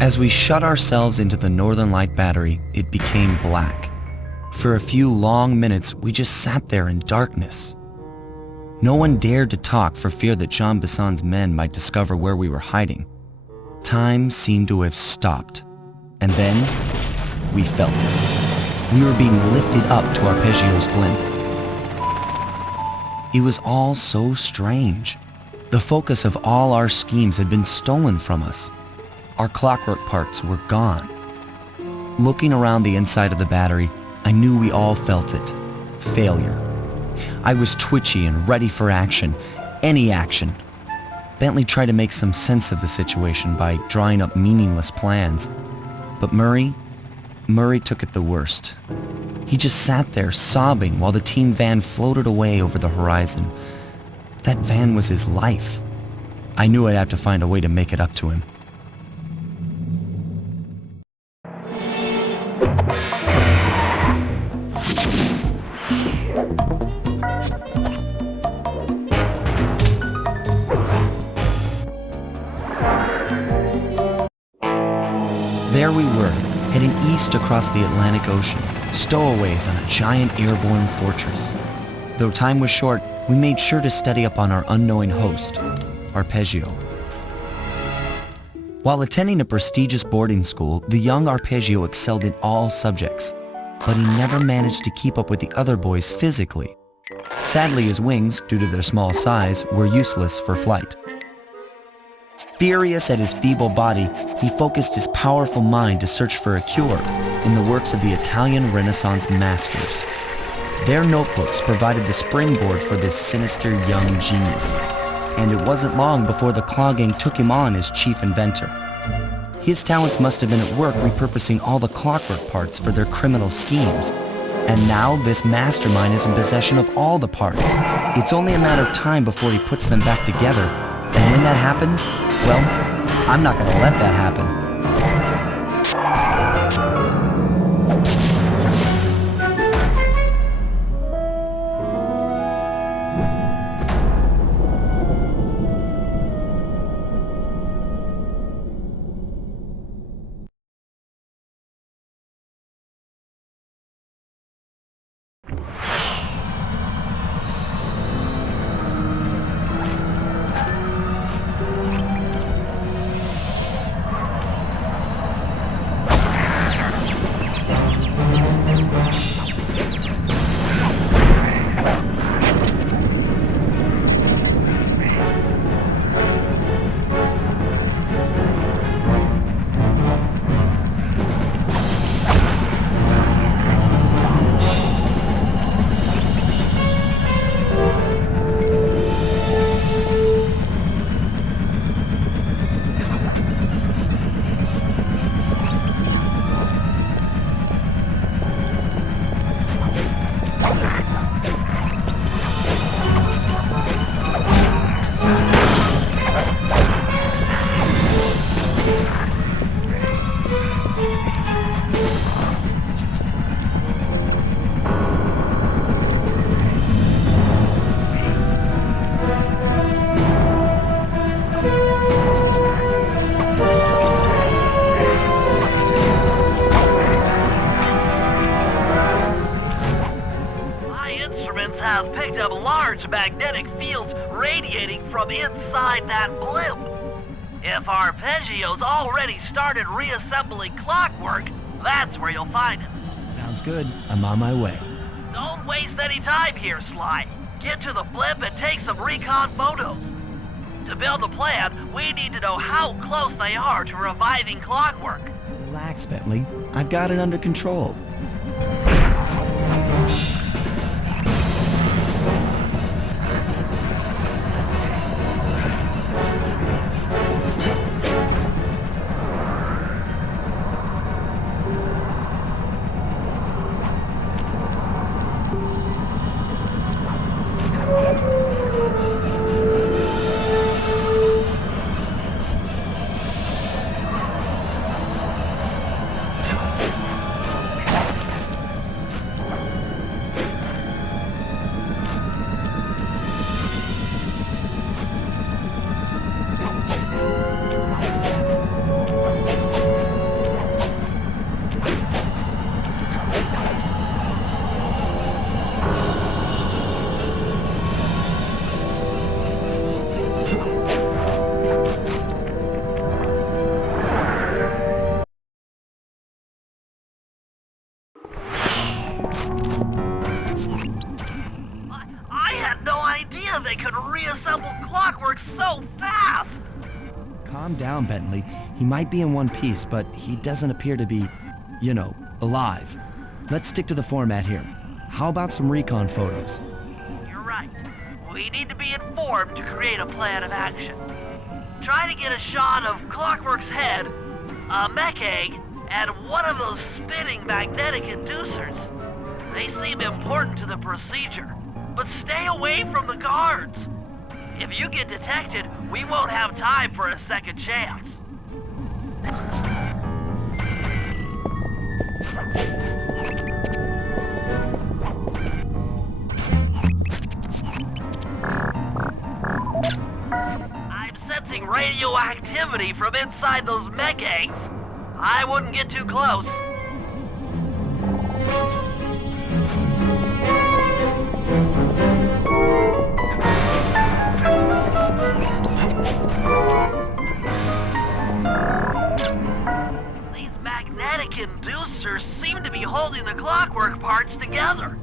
As we shut ourselves into the Northern Light battery, it became black. For a few long minutes, we just sat there in darkness. No one dared to talk for fear that Jean Bisson's men might discover where we were hiding. Time seemed to have stopped. And then, we felt it. We were being lifted up to Arpeggio's blimp. It was all so strange. The focus of all our schemes had been stolen from us. Our clockwork parts were gone. Looking around the inside of the battery, I knew we all felt it. Failure. I was twitchy and ready for action. Any action. Bentley tried to make some sense of the situation by drawing up meaningless plans. But Murray took it the worst. He just sat there sobbing while the team van floated away over the horizon. That van was his life. I knew I'd have to find a way to make it up to him. There we were, heading east across the Atlantic Ocean, stowaways on a giant airborne fortress. Though time was short, we made sure to study up on our unknowing host, Arpeggio. While attending a prestigious boarding school, the young Arpeggio excelled in all subjects, but he never managed to keep up with the other boys physically. Sadly, his wings, due to their small size, were useless for flight. Furious at his feeble body, he focused his powerful mind to search for a cure in the works of the Italian Renaissance masters. Their notebooks provided the springboard for this sinister young genius, and it wasn't long before the Clockla gang took him on as chief inventor. His talents must have been at work repurposing all the clockwork parts for their criminal schemes, and now this mastermind is in possession of all the parts. It's only a matter of time before he puts them back together, and when that happens, well, I'm not going to let that happen. have picked up large magnetic fields radiating from inside that blimp. If Arpeggio's already started reassembling clockwork, that's where you'll find him. Sounds good. I'm on my way. Don't waste any time here, Sly. Get to the blimp and take some recon photos. To build a plan, we need to know how close they are to reviving clockwork. Relax, Bentley. I've got it under control. They could reassemble clockwork so fast! Calm down, Bentley. He might be in one piece, but he doesn't appear to be, alive. Let's stick to the format here. How about some recon photos? You're right. We need to be informed to create a plan of action. Try to get a shot of Clockwork's head, a mech egg, and one of those spinning magnetic inducers. They seem important to the procedure. But stay away from the guards. If you get detected, we won't have time for a second chance. I'm sensing radioactivity from inside those mech eggs. I wouldn't get too close. These magnetic inducers seem to be holding the clockwork parts together.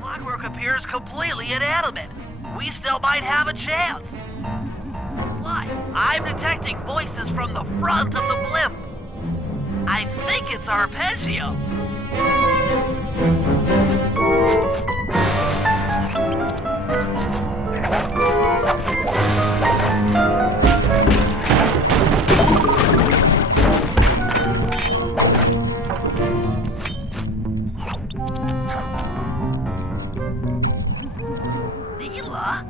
Clockwork appears completely inanimate. We still might have a chance. Sly, I'm detecting voices from the front of the blimp. I think it's arpeggio. Neyla?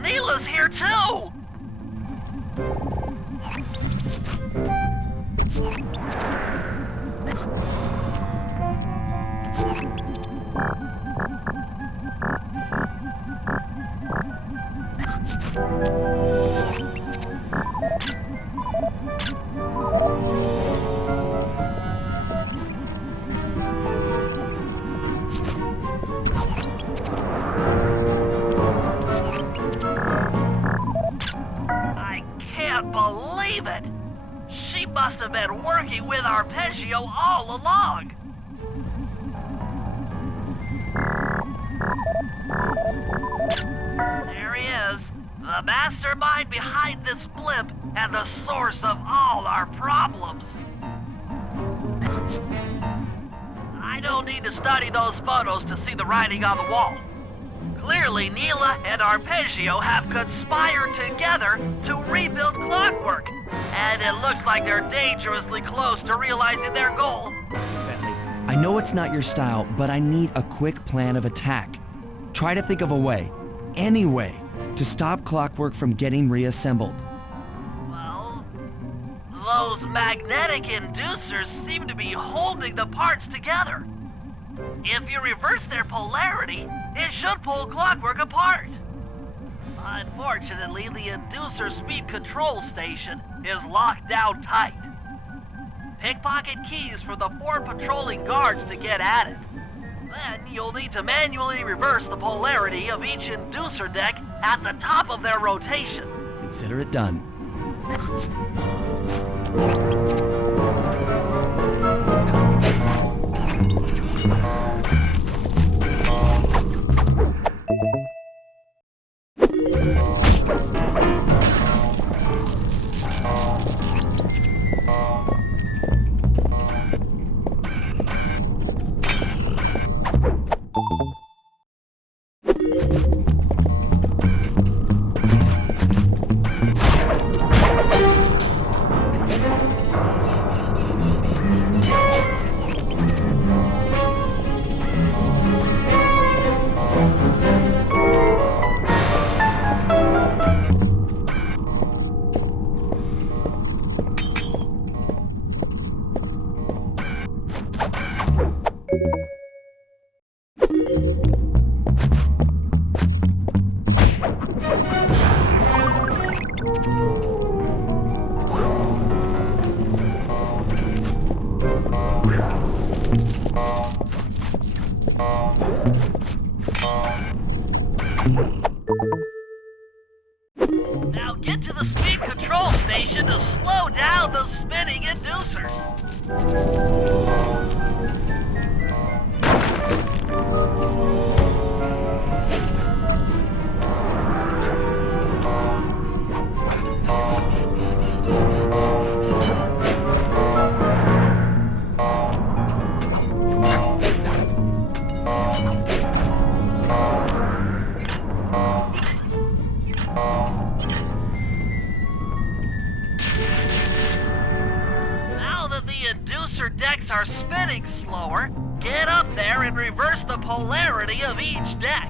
Neyla's here too! I can't believe it! She must have been working with arpeggio all along! There he is, the mastermind behind this blimp and the source of all our problems. I don't need to study those photos to see the writing on the wall. Clearly, Neyla and Arpeggio have conspired together to rebuild Clockwork, and it looks like they're dangerously close to realizing their goal. Bentley, I know it's not your style, but I need a quick plan of attack. Try to think of a way, any way, to stop Clockwork from getting reassembled. Well, those magnetic inducers seem to be holding the parts together. If you reverse their polarity, it should pull Clockwork apart. Unfortunately, the inducer speed control station is locked down tight. Pickpocket keys for the 4 patrolling guards to get at it. Then you'll need to manually reverse the polarity of each inducer deck at the top of their rotation. Consider it done. Now get to the speed control station to slow down the spinning inducers. Now that the inducer decks are spinning slower, get up there and reverse the polarity of each deck.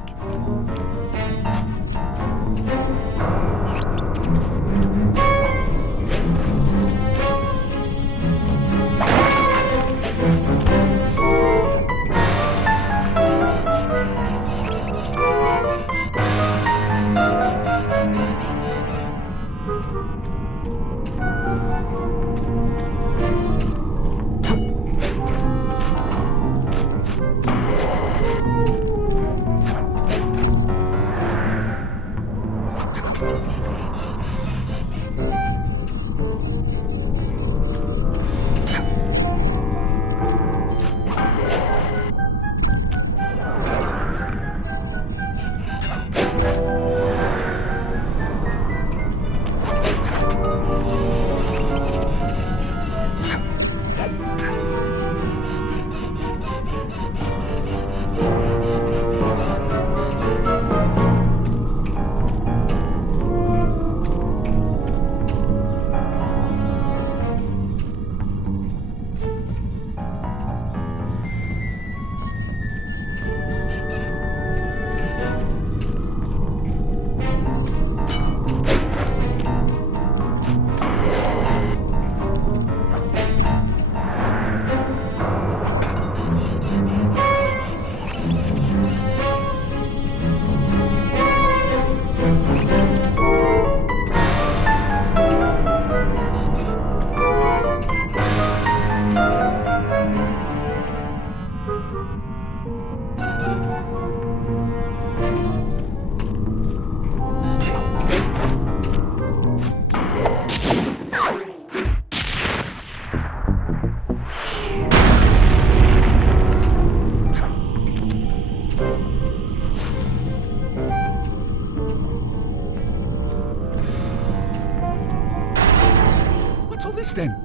Then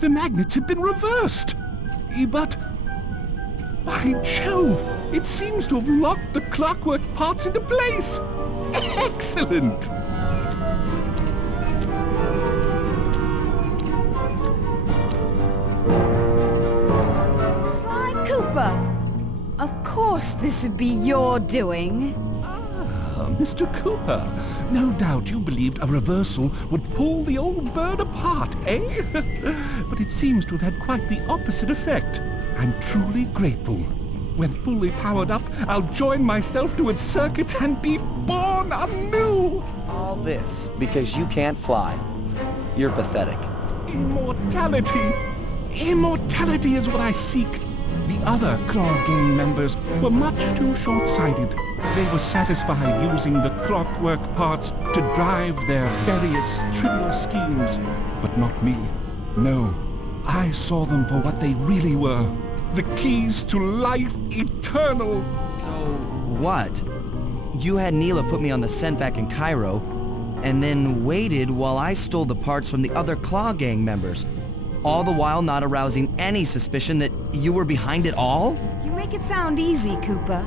the magnets have been reversed. But by Jove, it seems to have locked the clockwork parts into place. Excellent! Sly Cooper, of course this would be your doing. Mr. Cooper, no doubt you believed a reversal would pull the old bird apart, eh? But it seems to have had quite the opposite effect. I'm truly grateful. When fully powered up, I'll join myself to its circuits and be born anew! All this because you can't fly. You're pathetic. Immortality! Immortality is what I seek. The other Claw Gang members were much too short-sighted. They were satisfied using the clockwork parts to drive their various trivial schemes. But not me. No. I saw them for what they really were. The keys to life eternal. So, what? You had Neyla put me on the scent back in Cairo, and then waited while I stole the parts from the other Claw Gang members. All the while not arousing any suspicion that you were behind it all? You make it sound easy, Cooper.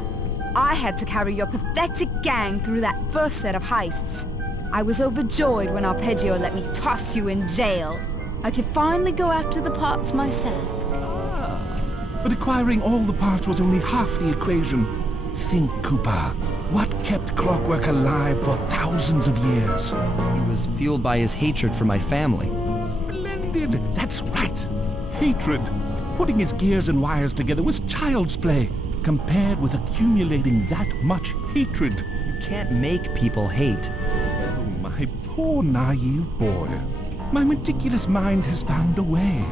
I had to carry your pathetic gang through that first set of heists. I was overjoyed when Arpeggio let me toss you in jail. I could finally go after the parts myself. But acquiring all the parts was only half the equation. Think, Cooper. What kept Clockwork alive for thousands of years? He was fueled by his hatred for my family. Splendid! That's right! Hatred. Putting his gears and wires together was child's play, compared with accumulating that much hatred. You can't make people hate. Oh, my poor naive boy. My meticulous mind has found a way.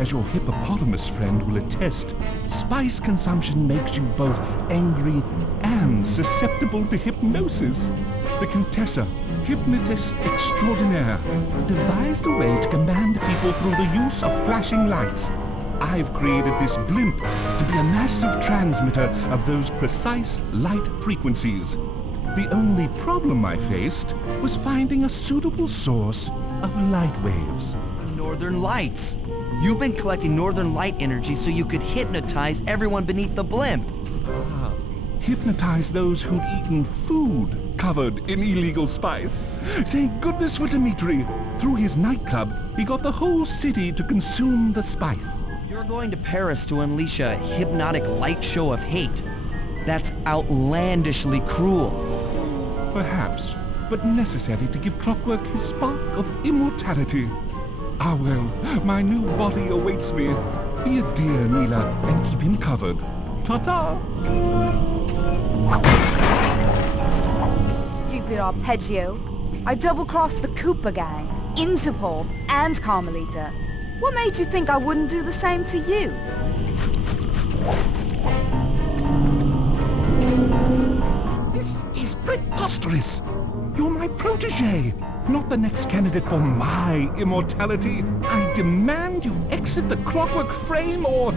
As your hippopotamus friend will attest, spice consumption makes you both angry and susceptible to hypnosis. The Contessa, hypnotist extraordinaire, devised a way to command people through the use of flashing lights. I've created this blimp to be a massive transmitter of those precise light frequencies. The only problem I faced was finding a suitable source of light waves. Northern Lights. You've been collecting Northern Light energy so you could hypnotize everyone beneath the blimp. Ah, hypnotize those who'd eaten food covered in illegal spice. Thank goodness for Dmitri. Through his nightclub, he got the whole city to consume the spice. You're going to Paris to unleash a hypnotic light show of hate. That's outlandishly cruel. Perhaps, but necessary to give Clockwork his spark of immortality. Ah well, my new body awaits me. Be a dear, Neyla, and keep him covered. Ta-ta! Stupid arpeggio. I double-crossed the Cooper gang, Interpol, and Carmelita. What made you think I wouldn't do the same to you? This is preposterous! You're my protege, not the next candidate for my immortality. I demand you exit the Clockwork frame or...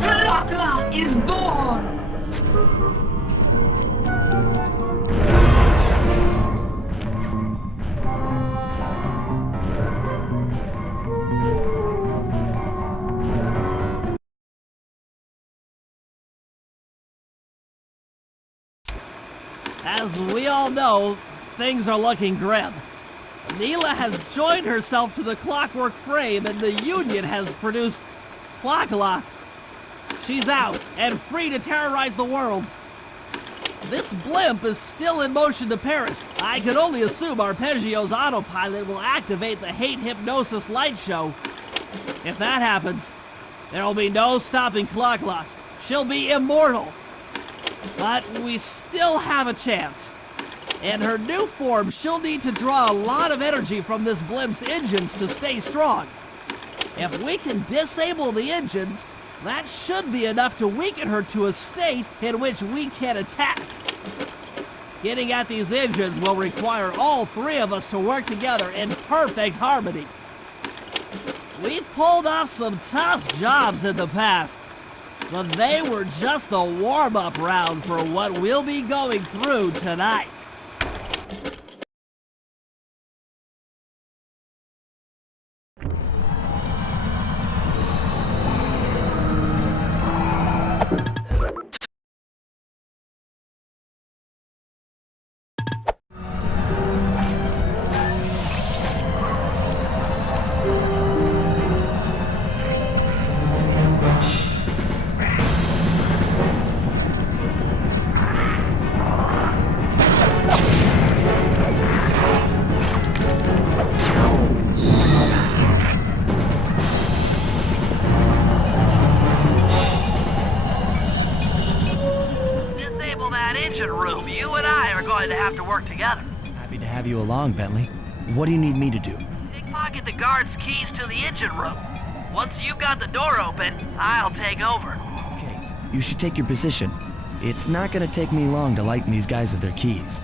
Clockla is born! As we all know, things are looking grim. Neyla has joined herself to the Clockwork frame and the Union has produced Clockla. She's out and free to terrorize the world. This blimp is still in motion to Paris. I can only assume Arpeggio's autopilot will activate the hate hypnosis light show. If that happens, there will be no stopping Clockla. She'll be immortal. But we still have a chance. In her new form, she'll need to draw a lot of energy from this blimp's engines to stay strong. If we can disable the engines, that should be enough to weaken her to a state in which we can attack. Getting at these engines will require all three of us to work together in perfect harmony. We've pulled off some tough jobs in the past, but they were just the warm-up round for what we'll be going through tonight. Room, you and I are going to have to work together. Happy to have you along, Bentley. What do you need me to do? Pickpocket the guard's keys to the engine room. Once you've got the door open, I'll take over. Okay, you should take your position. It's not gonna take me long to lighten these guys of their keys.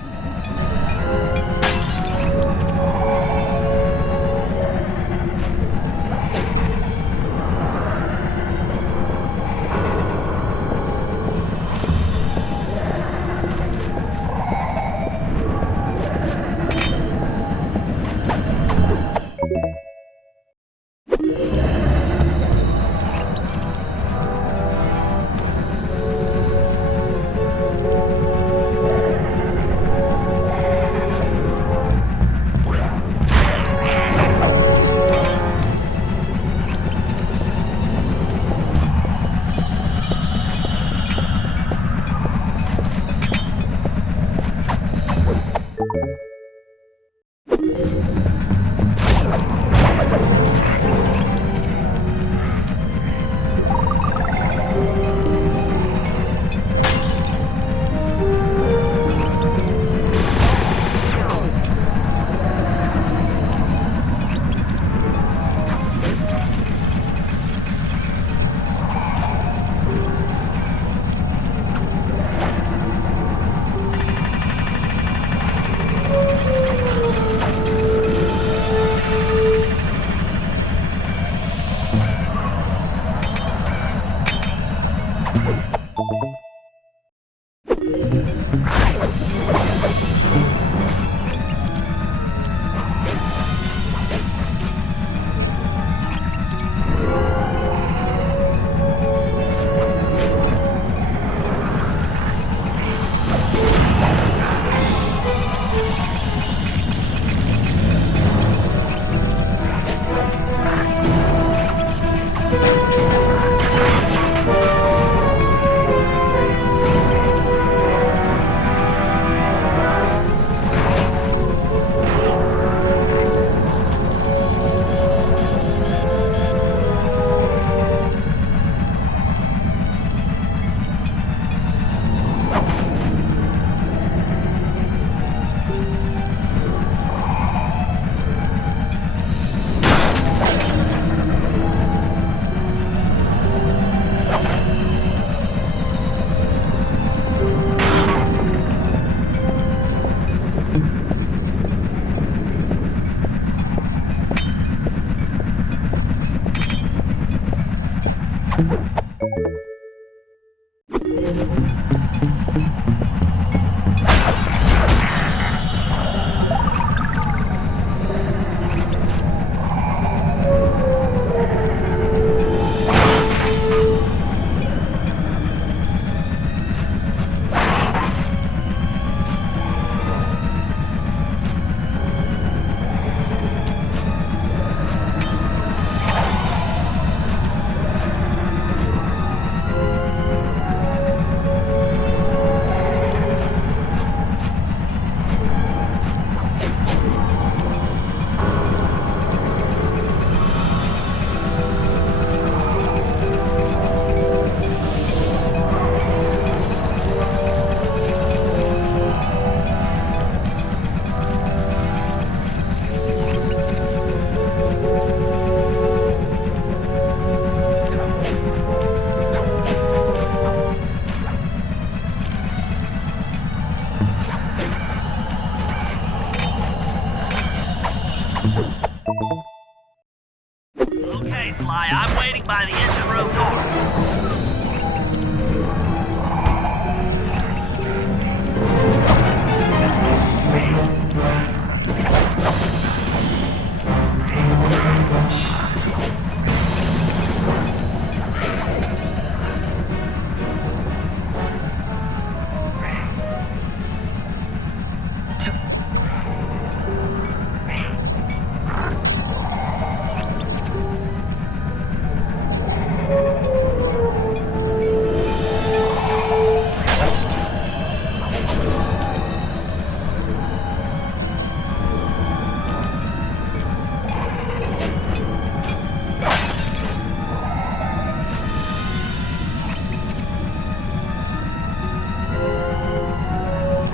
Firefly, I'm waiting by the engine room door.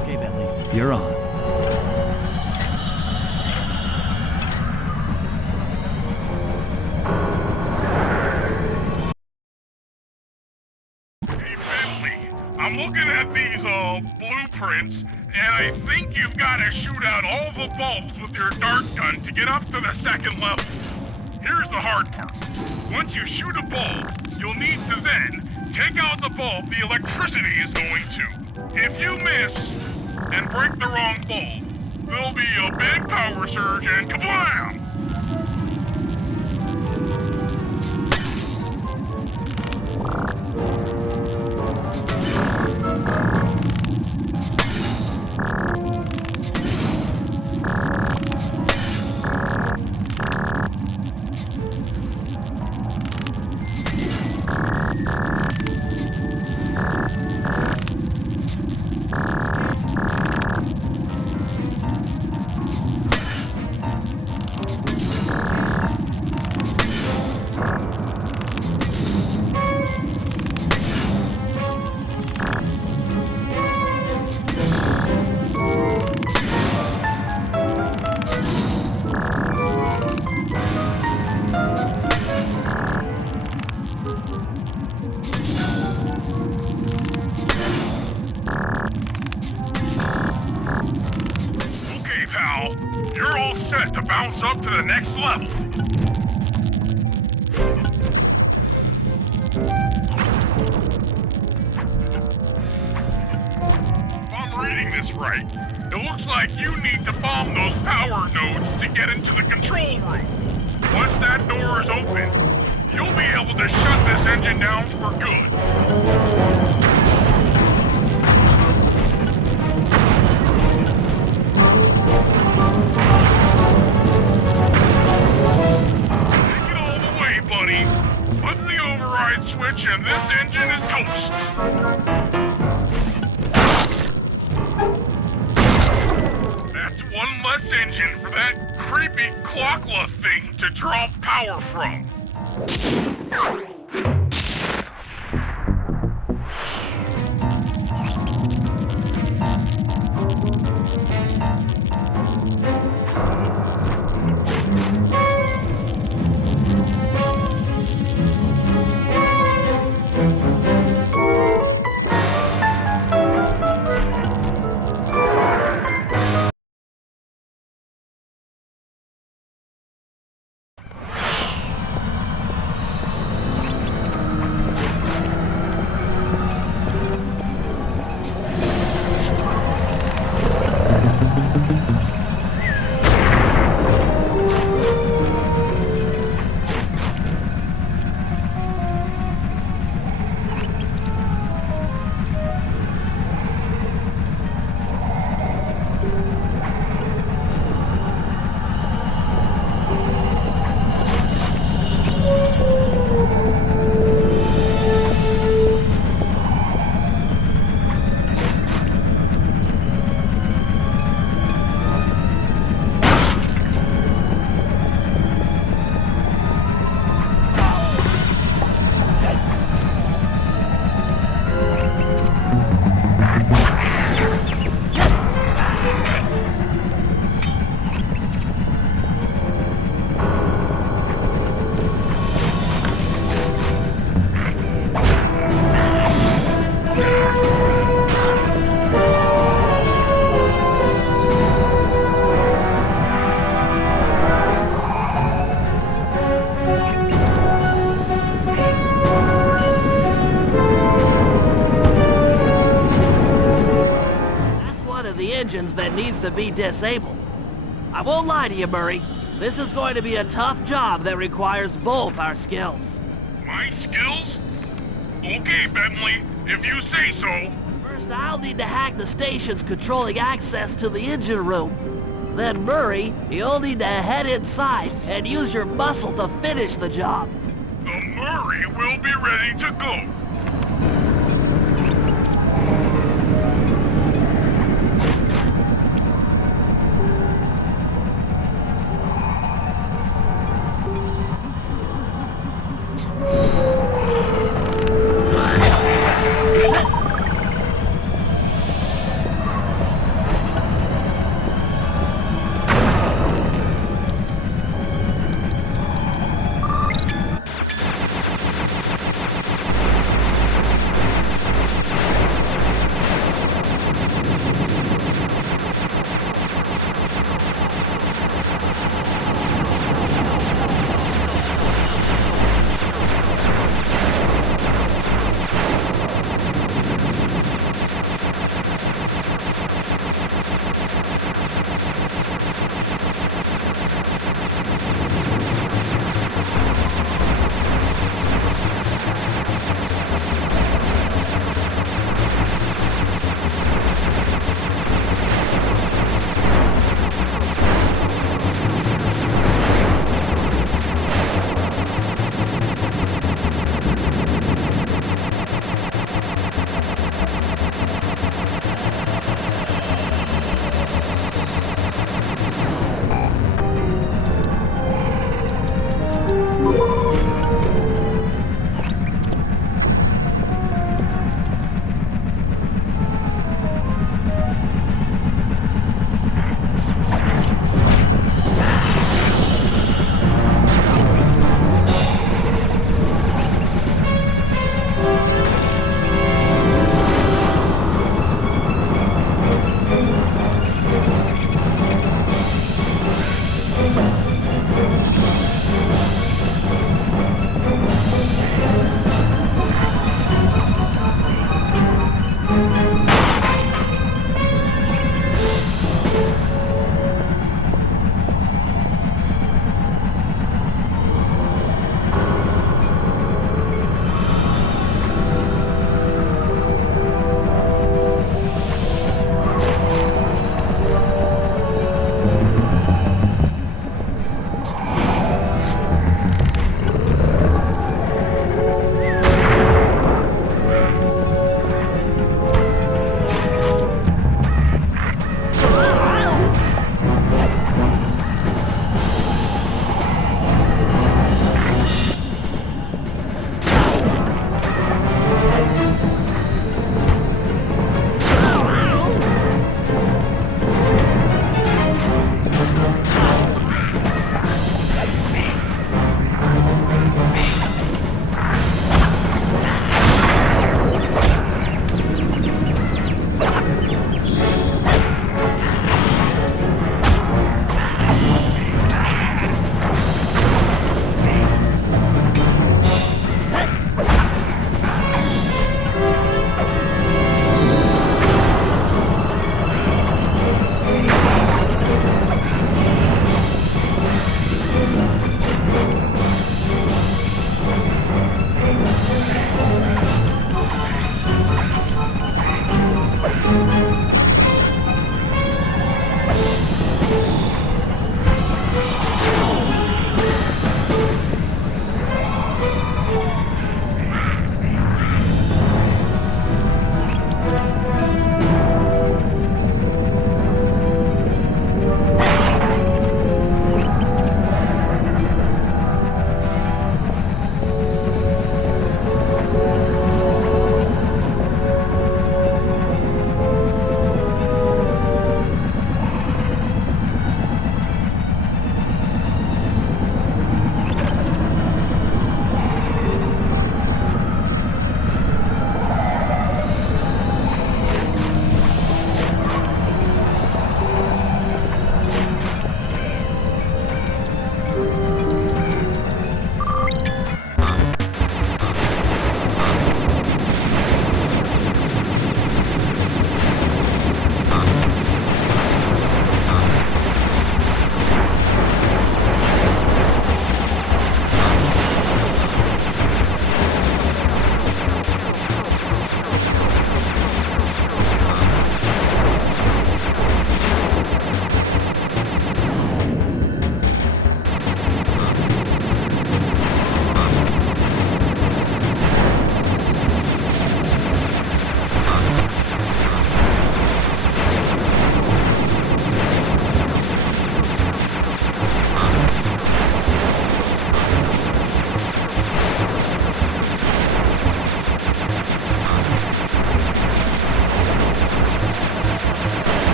Okay, Bentley. You're on. Hey, Bentley, I'm looking at these, blueprints, and I think you've got to shoot out all the bulbs with your dart gun to get up to the second level. Here's the hard part. Once you shoot a bulb, you'll need to then take out the bulb the electricity is going to. If you miss and break the wrong bulb, there'll be a big power surge and kablam! Okay, pal. You're all set to bounce up to the next level. If I'm reading this right, it looks like you need to bomb those power nodes to get into the control room. Once that door is open, you'll be able to shut this engine down for good. Take it all the way, buddy. Put the override switch and this engine is toast. That's one less engine for that creepy Clockla thing to draw power from. the engines that needs to be disabled. I won't lie to you, Murray. This is going to be a tough job that requires both our skills. My skills? Okay, Bentley, if you say so. First, I'll need to hack the stations controlling access to the engine room. Then, Murray, you'll need to head inside and use your muscle to finish the job. The Murray will be ready to go.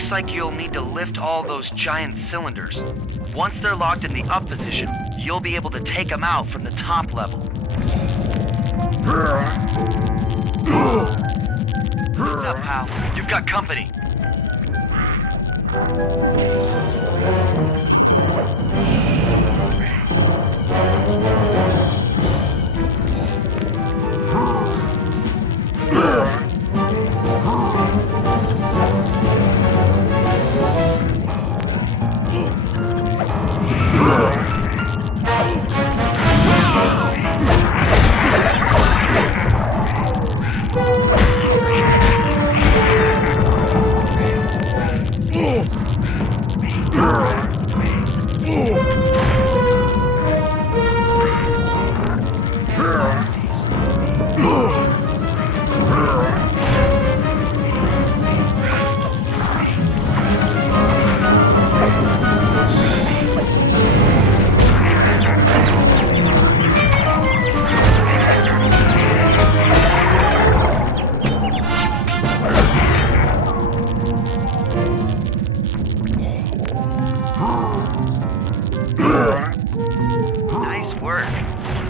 looks like you'll need to lift all those giant cylinders. Once they're locked in the up position, you'll be able to take them out from the top level. Now, pal, you've got company. Nice work.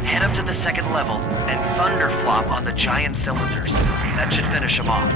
Head up to the second level and thunderflop on the giant cylinders. That should finish them off.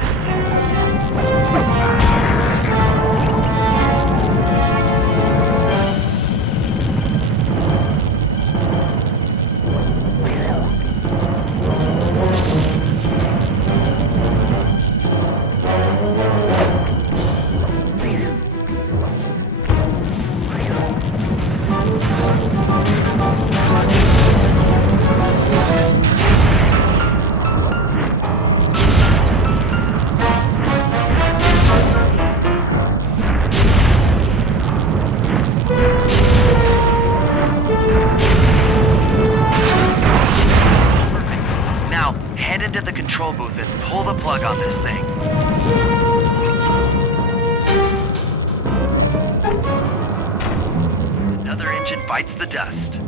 Into the control booth and pull the plug on this thing. Another engine bites the dust.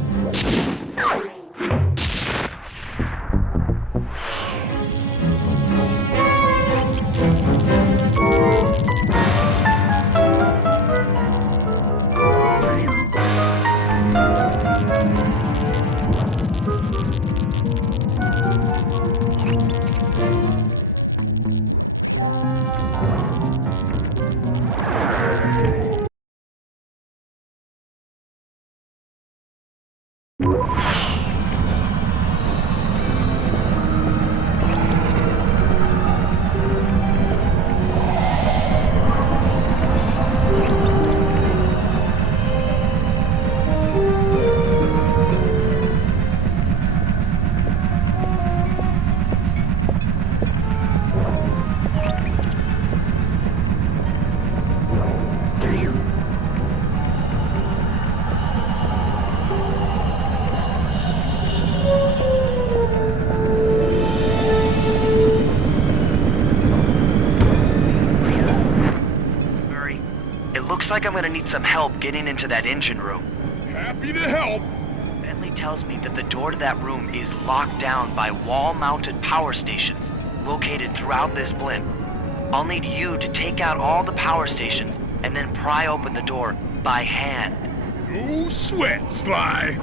Looks like I'm gonna need some help getting into that engine room. Happy to help. Bentley tells me that the door to that room is locked down by wall-mounted power stations located throughout this blimp. I'll need you to take out all the power stations and then pry open the door by hand. No sweat, Sly.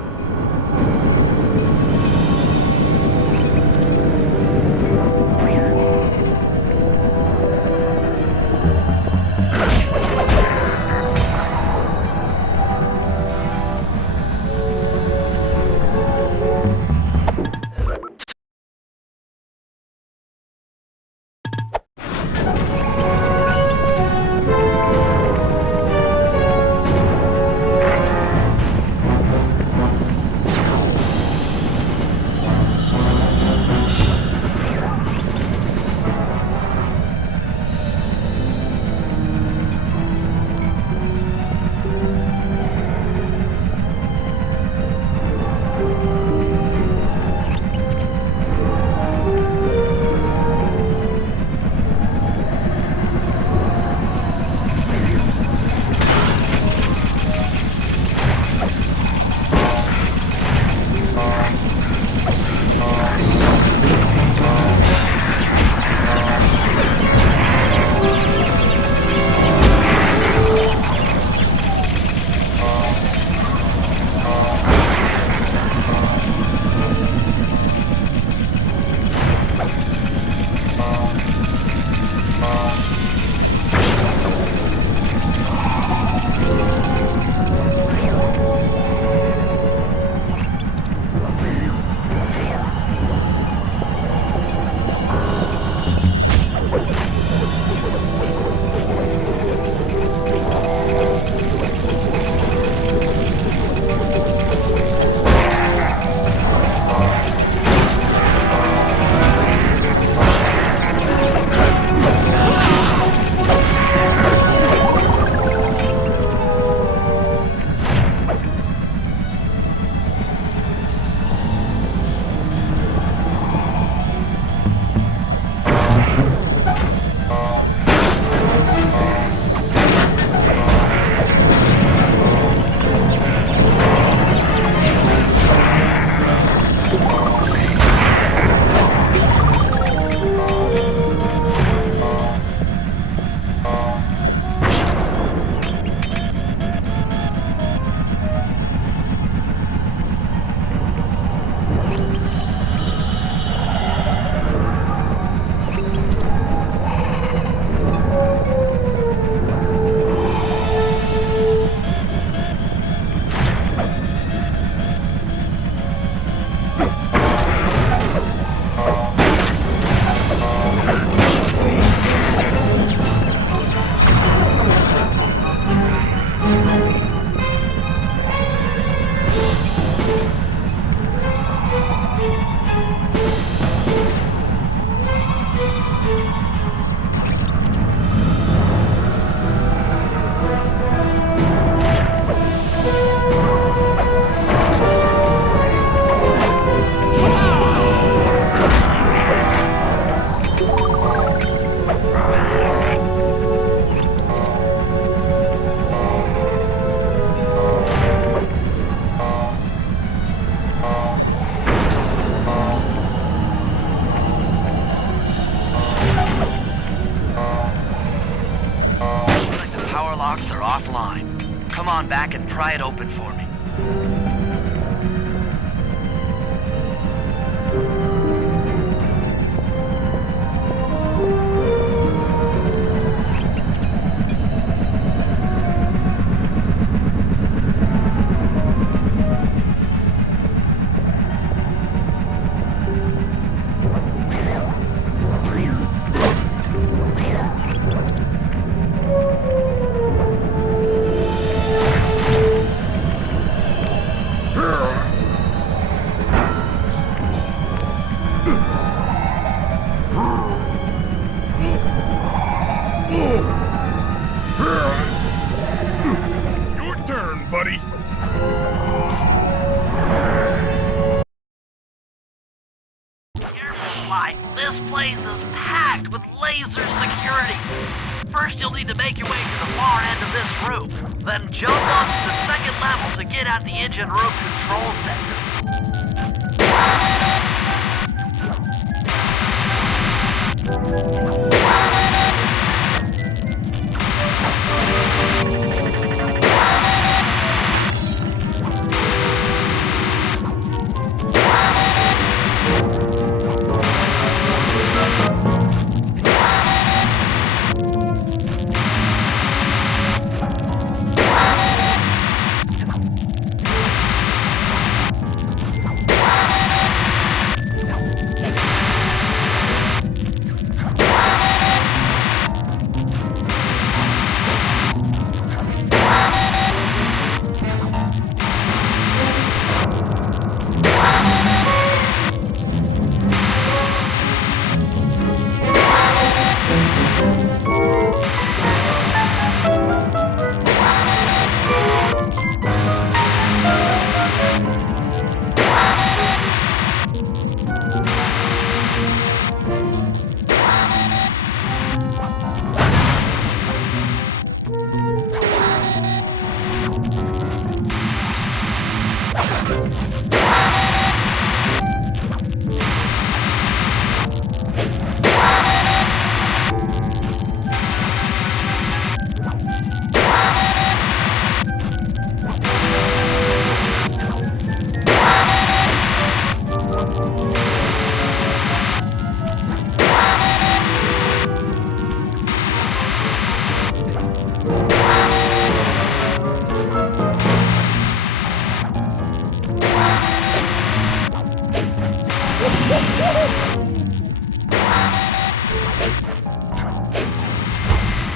on back and pry it open for me. Your turn, buddy. Careful, Sly. This place is packed with laser security. First, you'll need to make your way to the far end of this room. Then jump up to the second level to get at the engine room control center.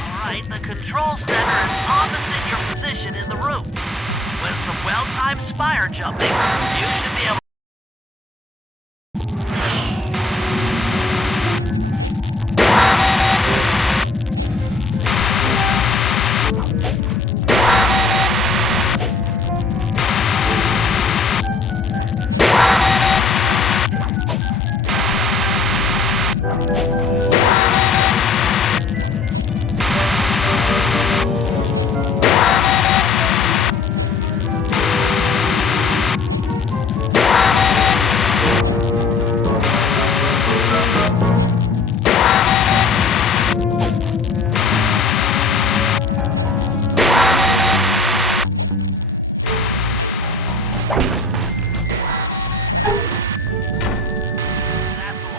Alright, the control center is opposite your position in the room. With some well-timed spire jumping, you should be able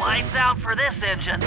lights out for this engine.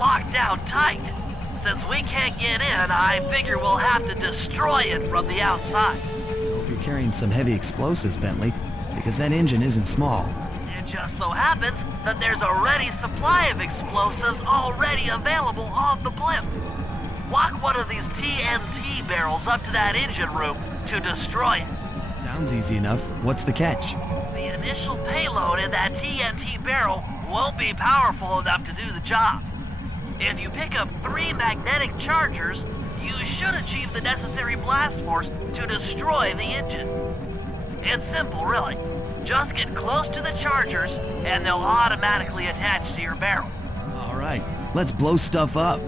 locked down tight. Since we can't get in, I figure we'll have to destroy it from the outside. You'll be carrying some heavy explosives, Bentley, because that engine isn't small. It just so happens that there's a ready supply of explosives already available on the blimp. Walk one of these TNT barrels up to that engine room to destroy it. Sounds easy enough. What's the catch? The initial payload in that TNT barrel won't be powerful enough to do the job. If you pick up 3 magnetic chargers, you should achieve the necessary blast force to destroy the engine. It's simple, really. Just get close to the chargers, and they'll automatically attach to your barrel. All right, let's blow stuff up.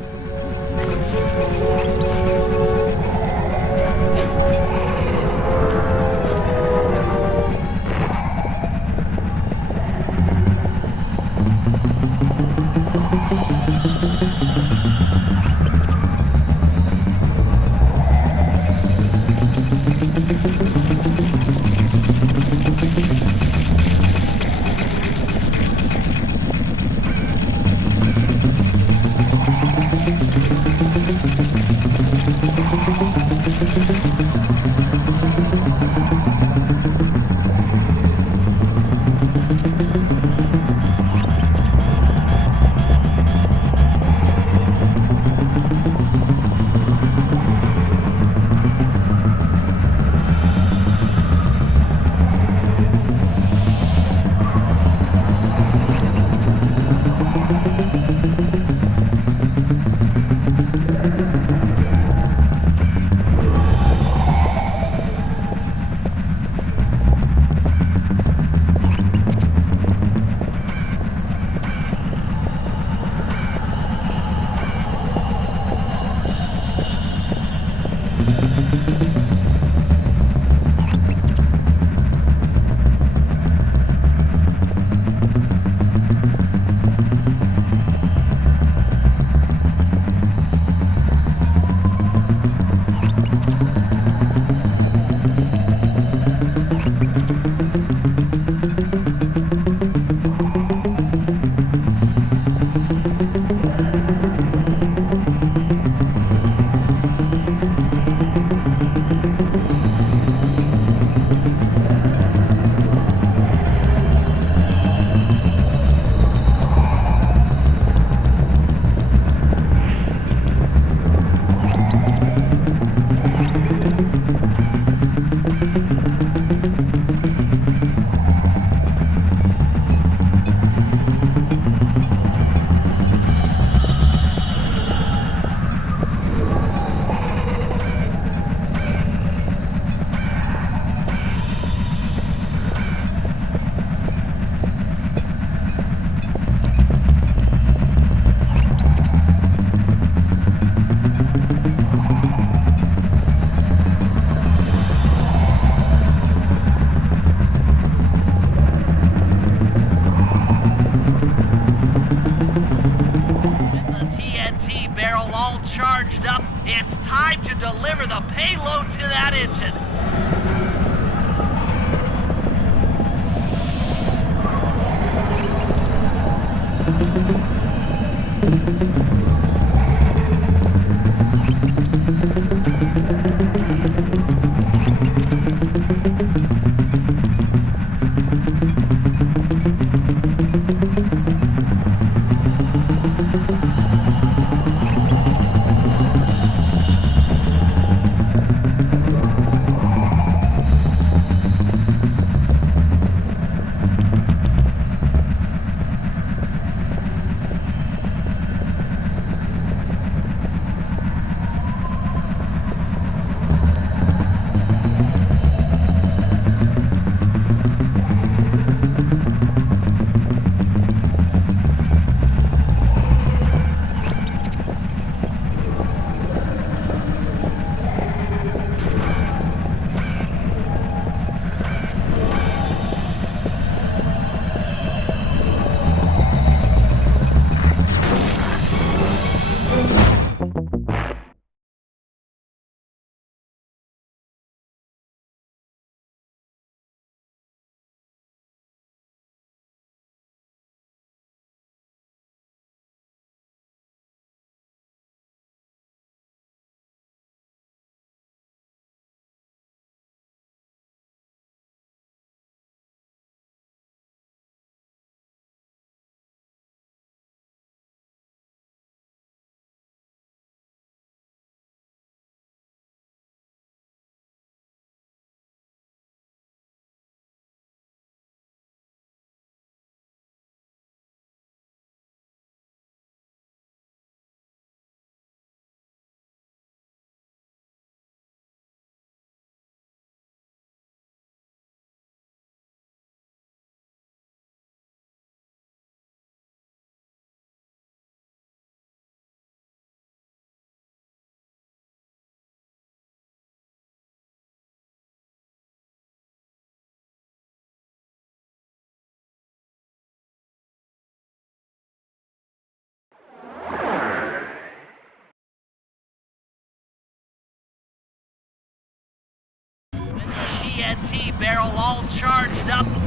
It's time to deliver the payload to that engine.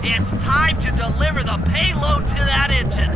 It's time to deliver the payload to that engine.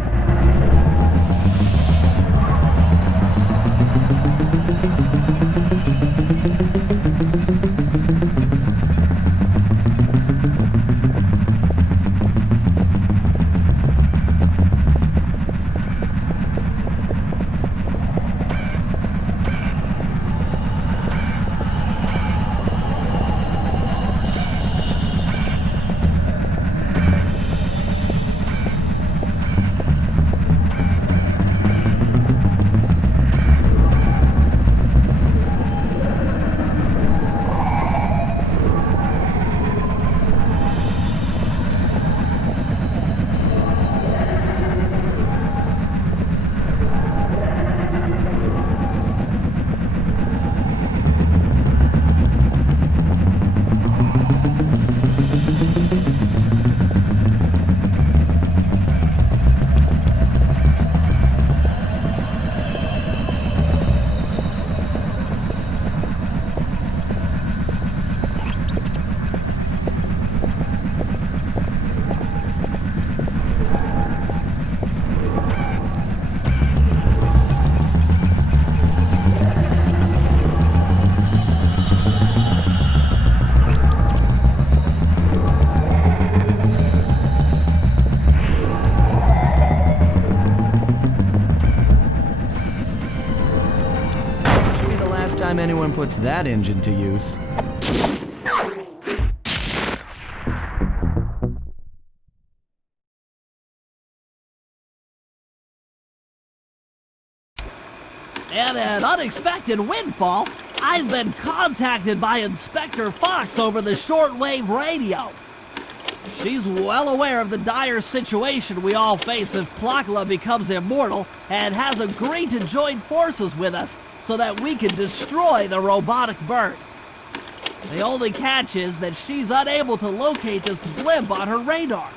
Time anyone puts that engine to use. And an unexpected windfall, I've been contacted by Inspector Fox over the shortwave radio. She's well aware of the dire situation we all face if Clockla becomes immortal and has agreed to join forces with us so that we can destroy the robotic bird. The only catch is that she's unable to locate this blimp on her radar.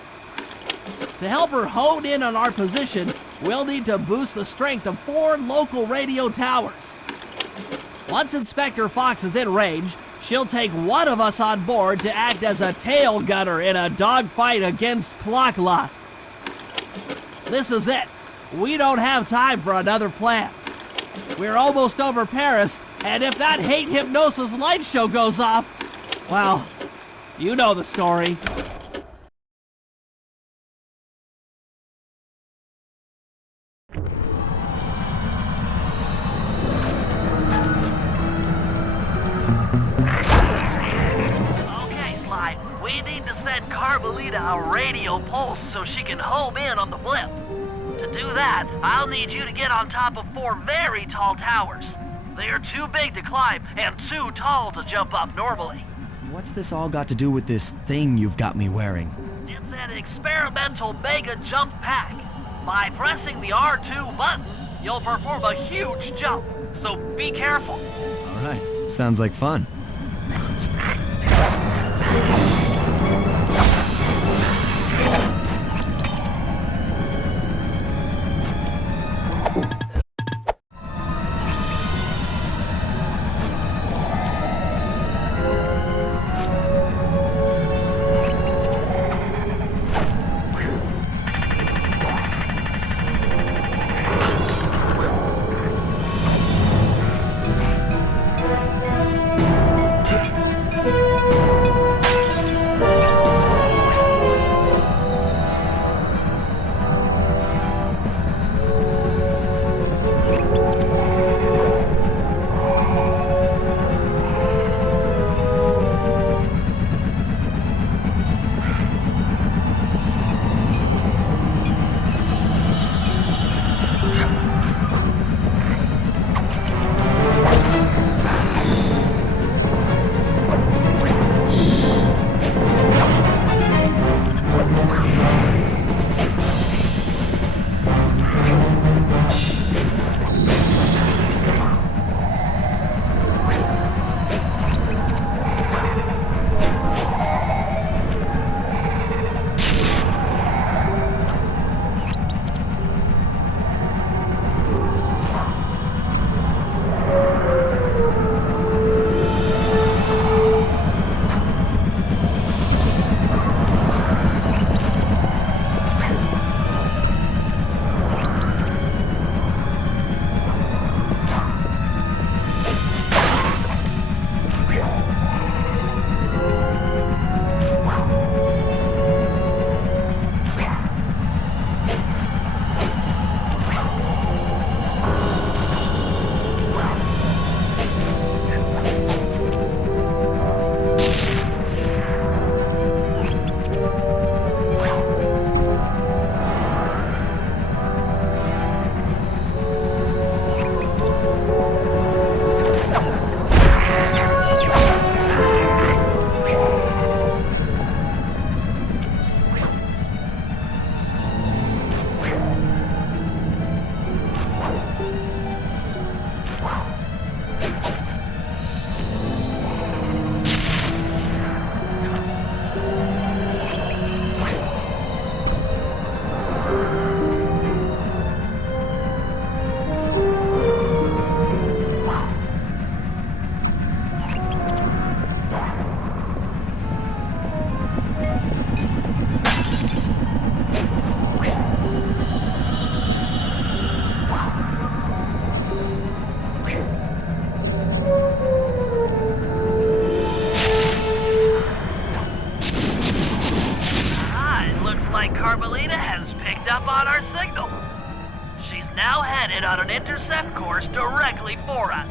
To help her hone in on our position, we'll need to boost the strength of 4 local radio towers. Once Inspector Fox is in range, she'll take one of us on board to act as a tail gunner in a dogfight against Clockla. This is it. We don't have time for another plan. We're almost over Paris, and if that hate hypnosis light show goes off, well, you know the story. Okay, Sly, we need to send Carmelita a radio pulse so she can home in on the blimp. To do that, I'll need you to get on top of 4 very tall towers. They are too big to climb and too tall to jump up normally. What's this all got to do with this thing you've got me wearing? It's an experimental mega jump pack. By pressing the R2 button, you'll perform a huge jump, so be careful. All right, sounds like fun. an intercept course directly for us.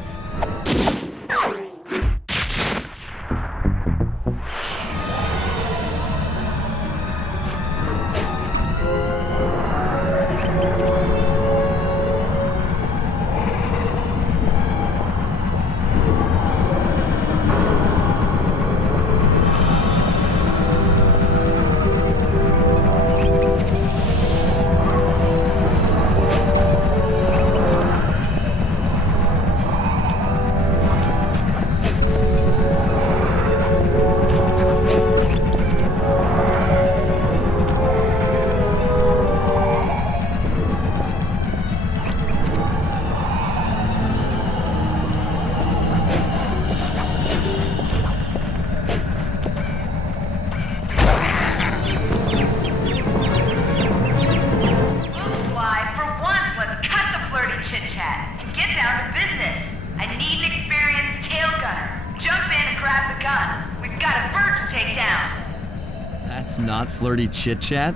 That's not flirty chit-chat.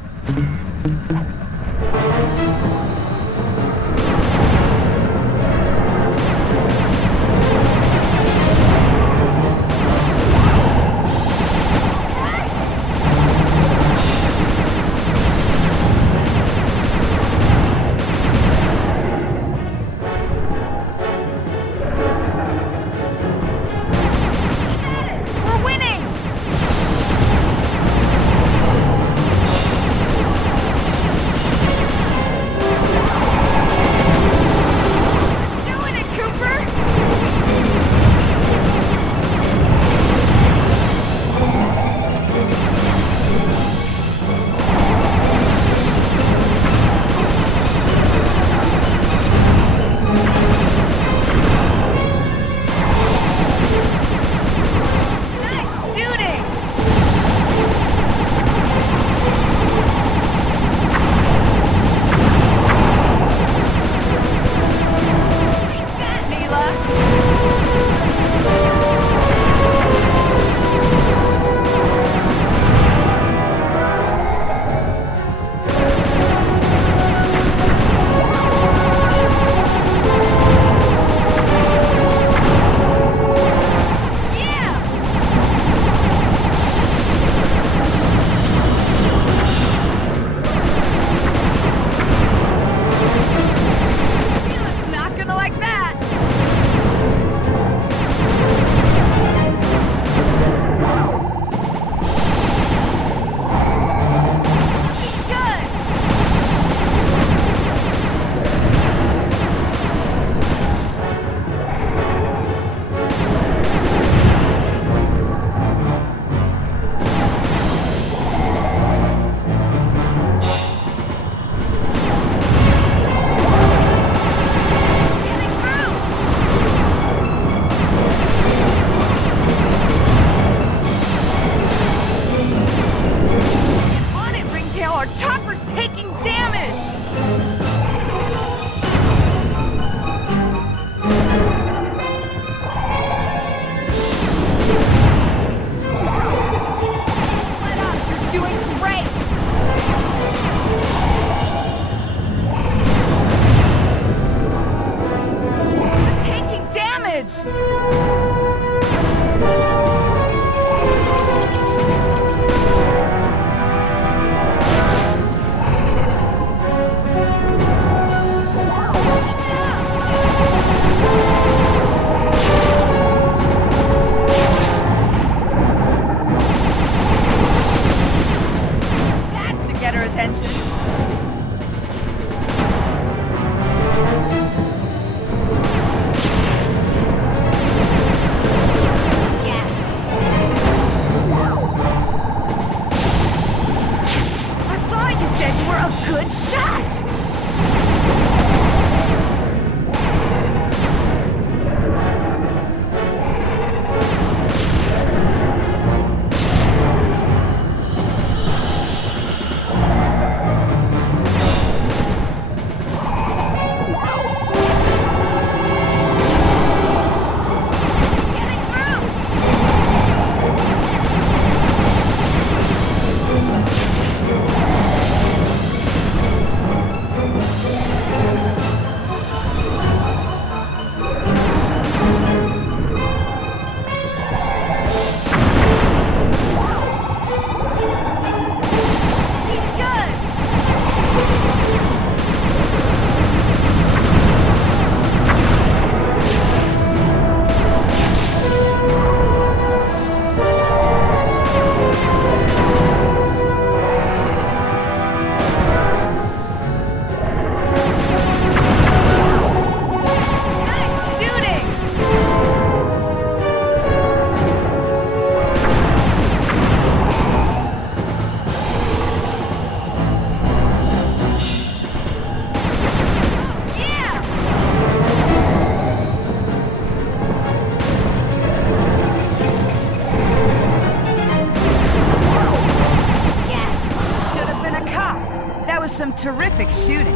perfect shooting.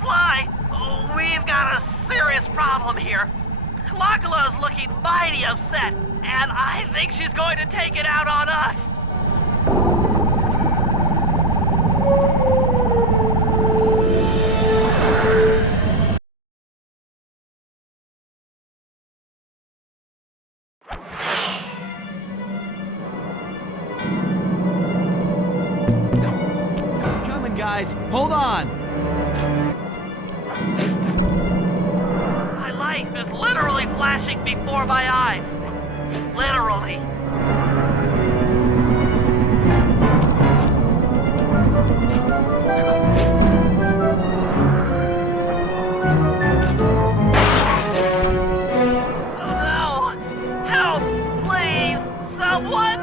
Sly, we've got a serious problem here. Clockla's looking mighty upset, and I think she's going to take it out on us. Coming, guys. Hold on. My life is literally flashing before my eyes. Literally. Oh no! Help! Please! Someone!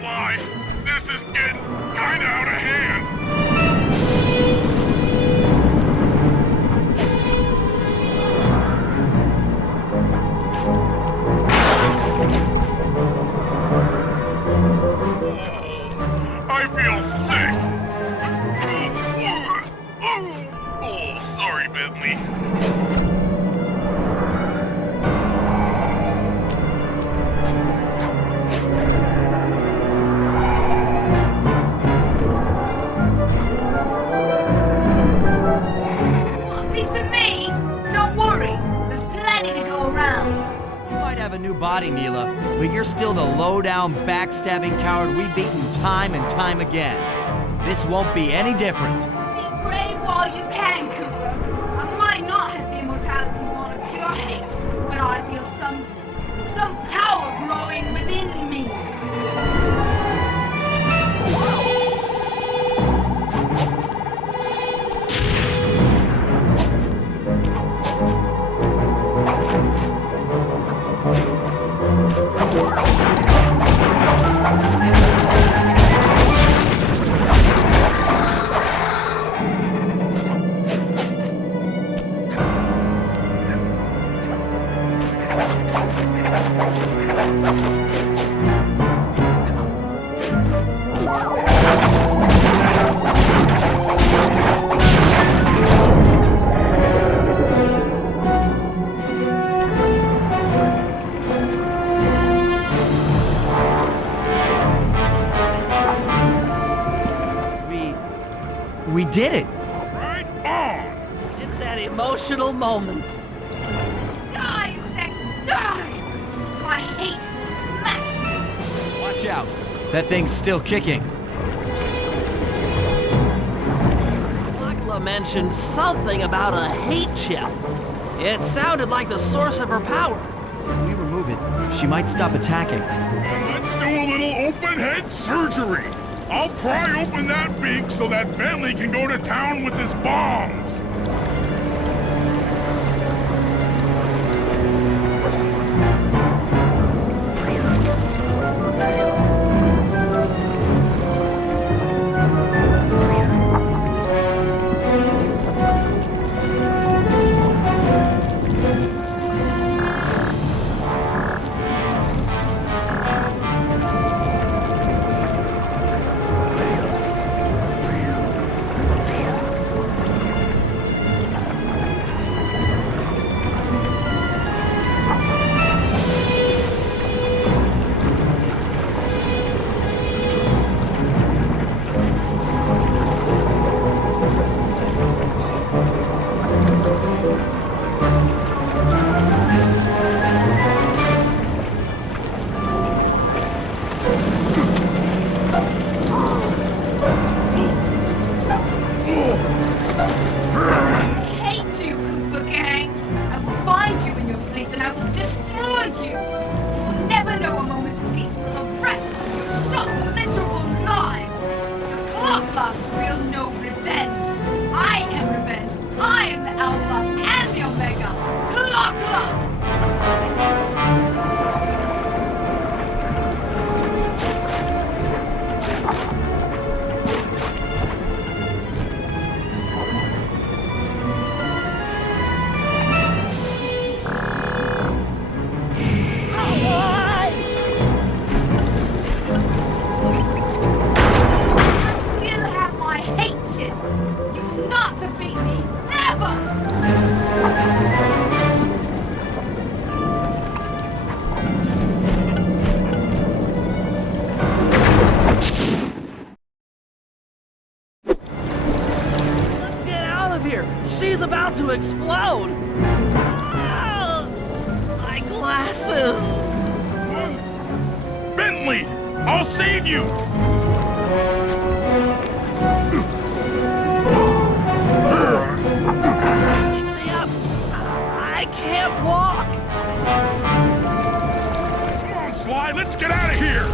Sly, this is getting kinda out of hand. I feel sick. Oh, sorry, Bentley. Piece of me! Don't worry, there's plenty to go around. You might have a new body, Neyla, but you're still the low-down, backstabbing coward we've beaten time and time again. This won't be any different. Be brave while you can, Cooper. I might not have the immortality born of pure hate, but I feel something. Some power growing within me. We did it! Right on! It's an emotional moment. Die, insects, die! My hate will smash you. Watch out. That thing's still kicking. Clockla mentioned something about a hate chip. It sounded like the source of her power. If we remove it, she might stop attacking. Let's do a little open-head surgery. I'll pry open that beak so that Bentley can go to town with his bombs. Clockla will know revenge. I am revenge. I am the Alpha and the Omega. explode! Ah, my glasses! Bentley! I'll save you! Pick me up! I can't walk! Come on, Sly, let's get out of here!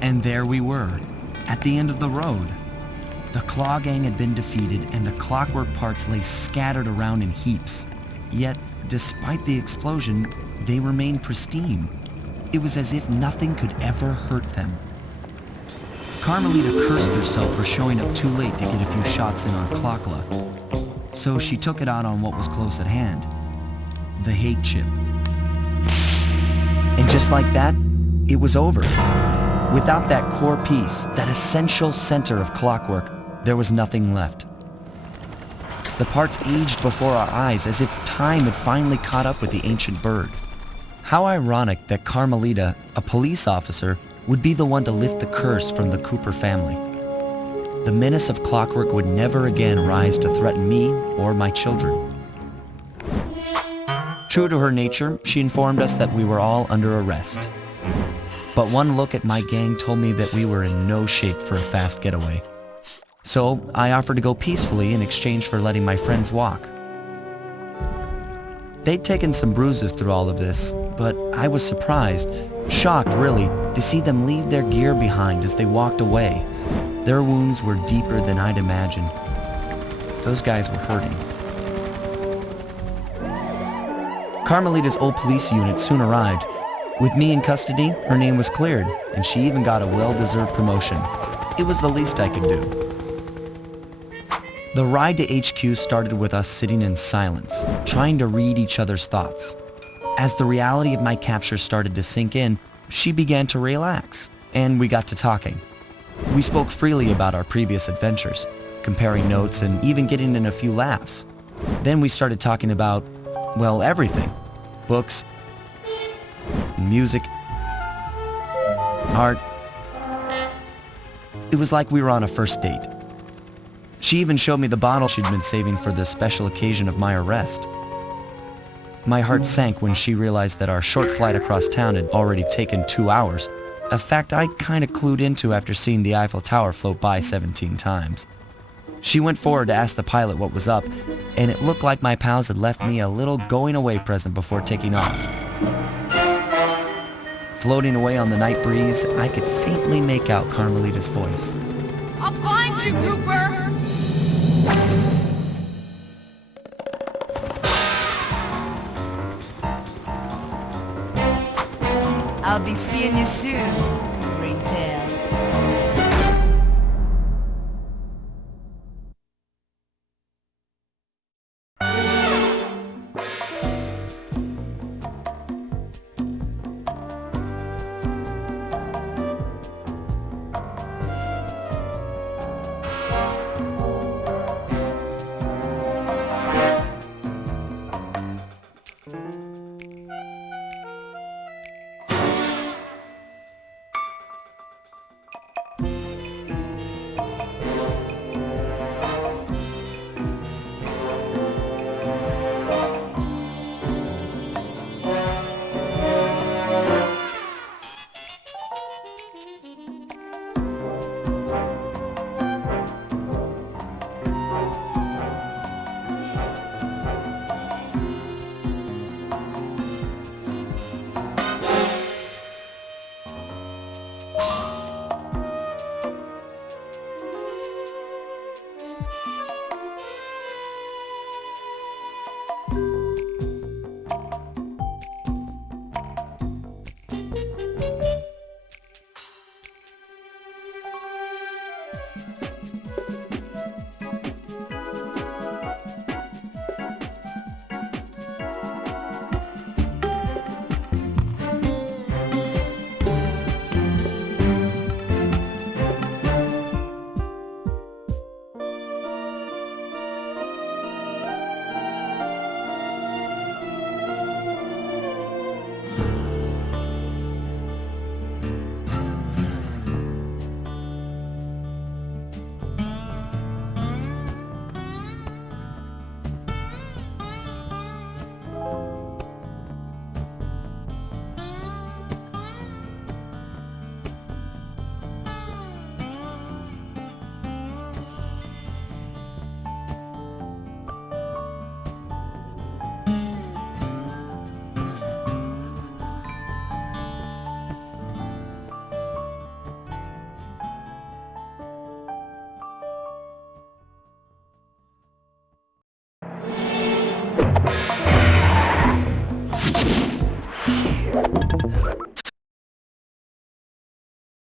And there we were, at the end of the road. The Claw Gang had been defeated and the clockwork parts lay scattered around in heaps. Yet, despite the explosion, they remained pristine. It was as if nothing could ever hurt them. Carmelita cursed herself for showing up too late to get a few shots in on Clockla. So she took it out on what was close at hand, the hate chip. And just like that, it was over. Without that core piece, that essential center of clockwork, there was nothing left. The parts aged before our eyes as if time had finally caught up with the ancient bird. How ironic that Carmelita, a police officer, would be the one to lift the curse from the Cooper family. The menace of clockwork would never again rise to threaten me or my children. True to her nature, she informed us that we were all under arrest. But one look at my gang told me that we were in no shape for a fast getaway. So I offered to go peacefully in exchange for letting my friends walk. They'd taken some bruises through all of this, but I was surprised, shocked really, to see them leave their gear behind as they walked away. Their wounds were deeper than I'd imagined. Those guys were hurting. Carmelita's old police unit soon arrived. With me in custody, her name was cleared, and she even got a well-deserved promotion. It was the least I could do. The ride to HQ started with us sitting in silence, trying to read each other's thoughts. As the reality of my capture started to sink in, she began to relax, and we got to talking. We spoke freely about our previous adventures, comparing notes and even getting in a few laughs. Then we started talking about, well, everything. Books, music, art. It was like we were on a first date. She even showed me the bottle she'd been saving for the special occasion of my arrest. My heart sank when she realized that our short flight across town had already taken 2 hours, a fact I'd kinda clued into after seeing the Eiffel Tower float by 17 times. She went forward to ask the pilot what was up, and it looked like my pals had left me a little going-away present before taking off. Floating away on the night breeze, I could faintly make out Carmelita's voice. I'll find you, Cooper! I'll be seeing you soon.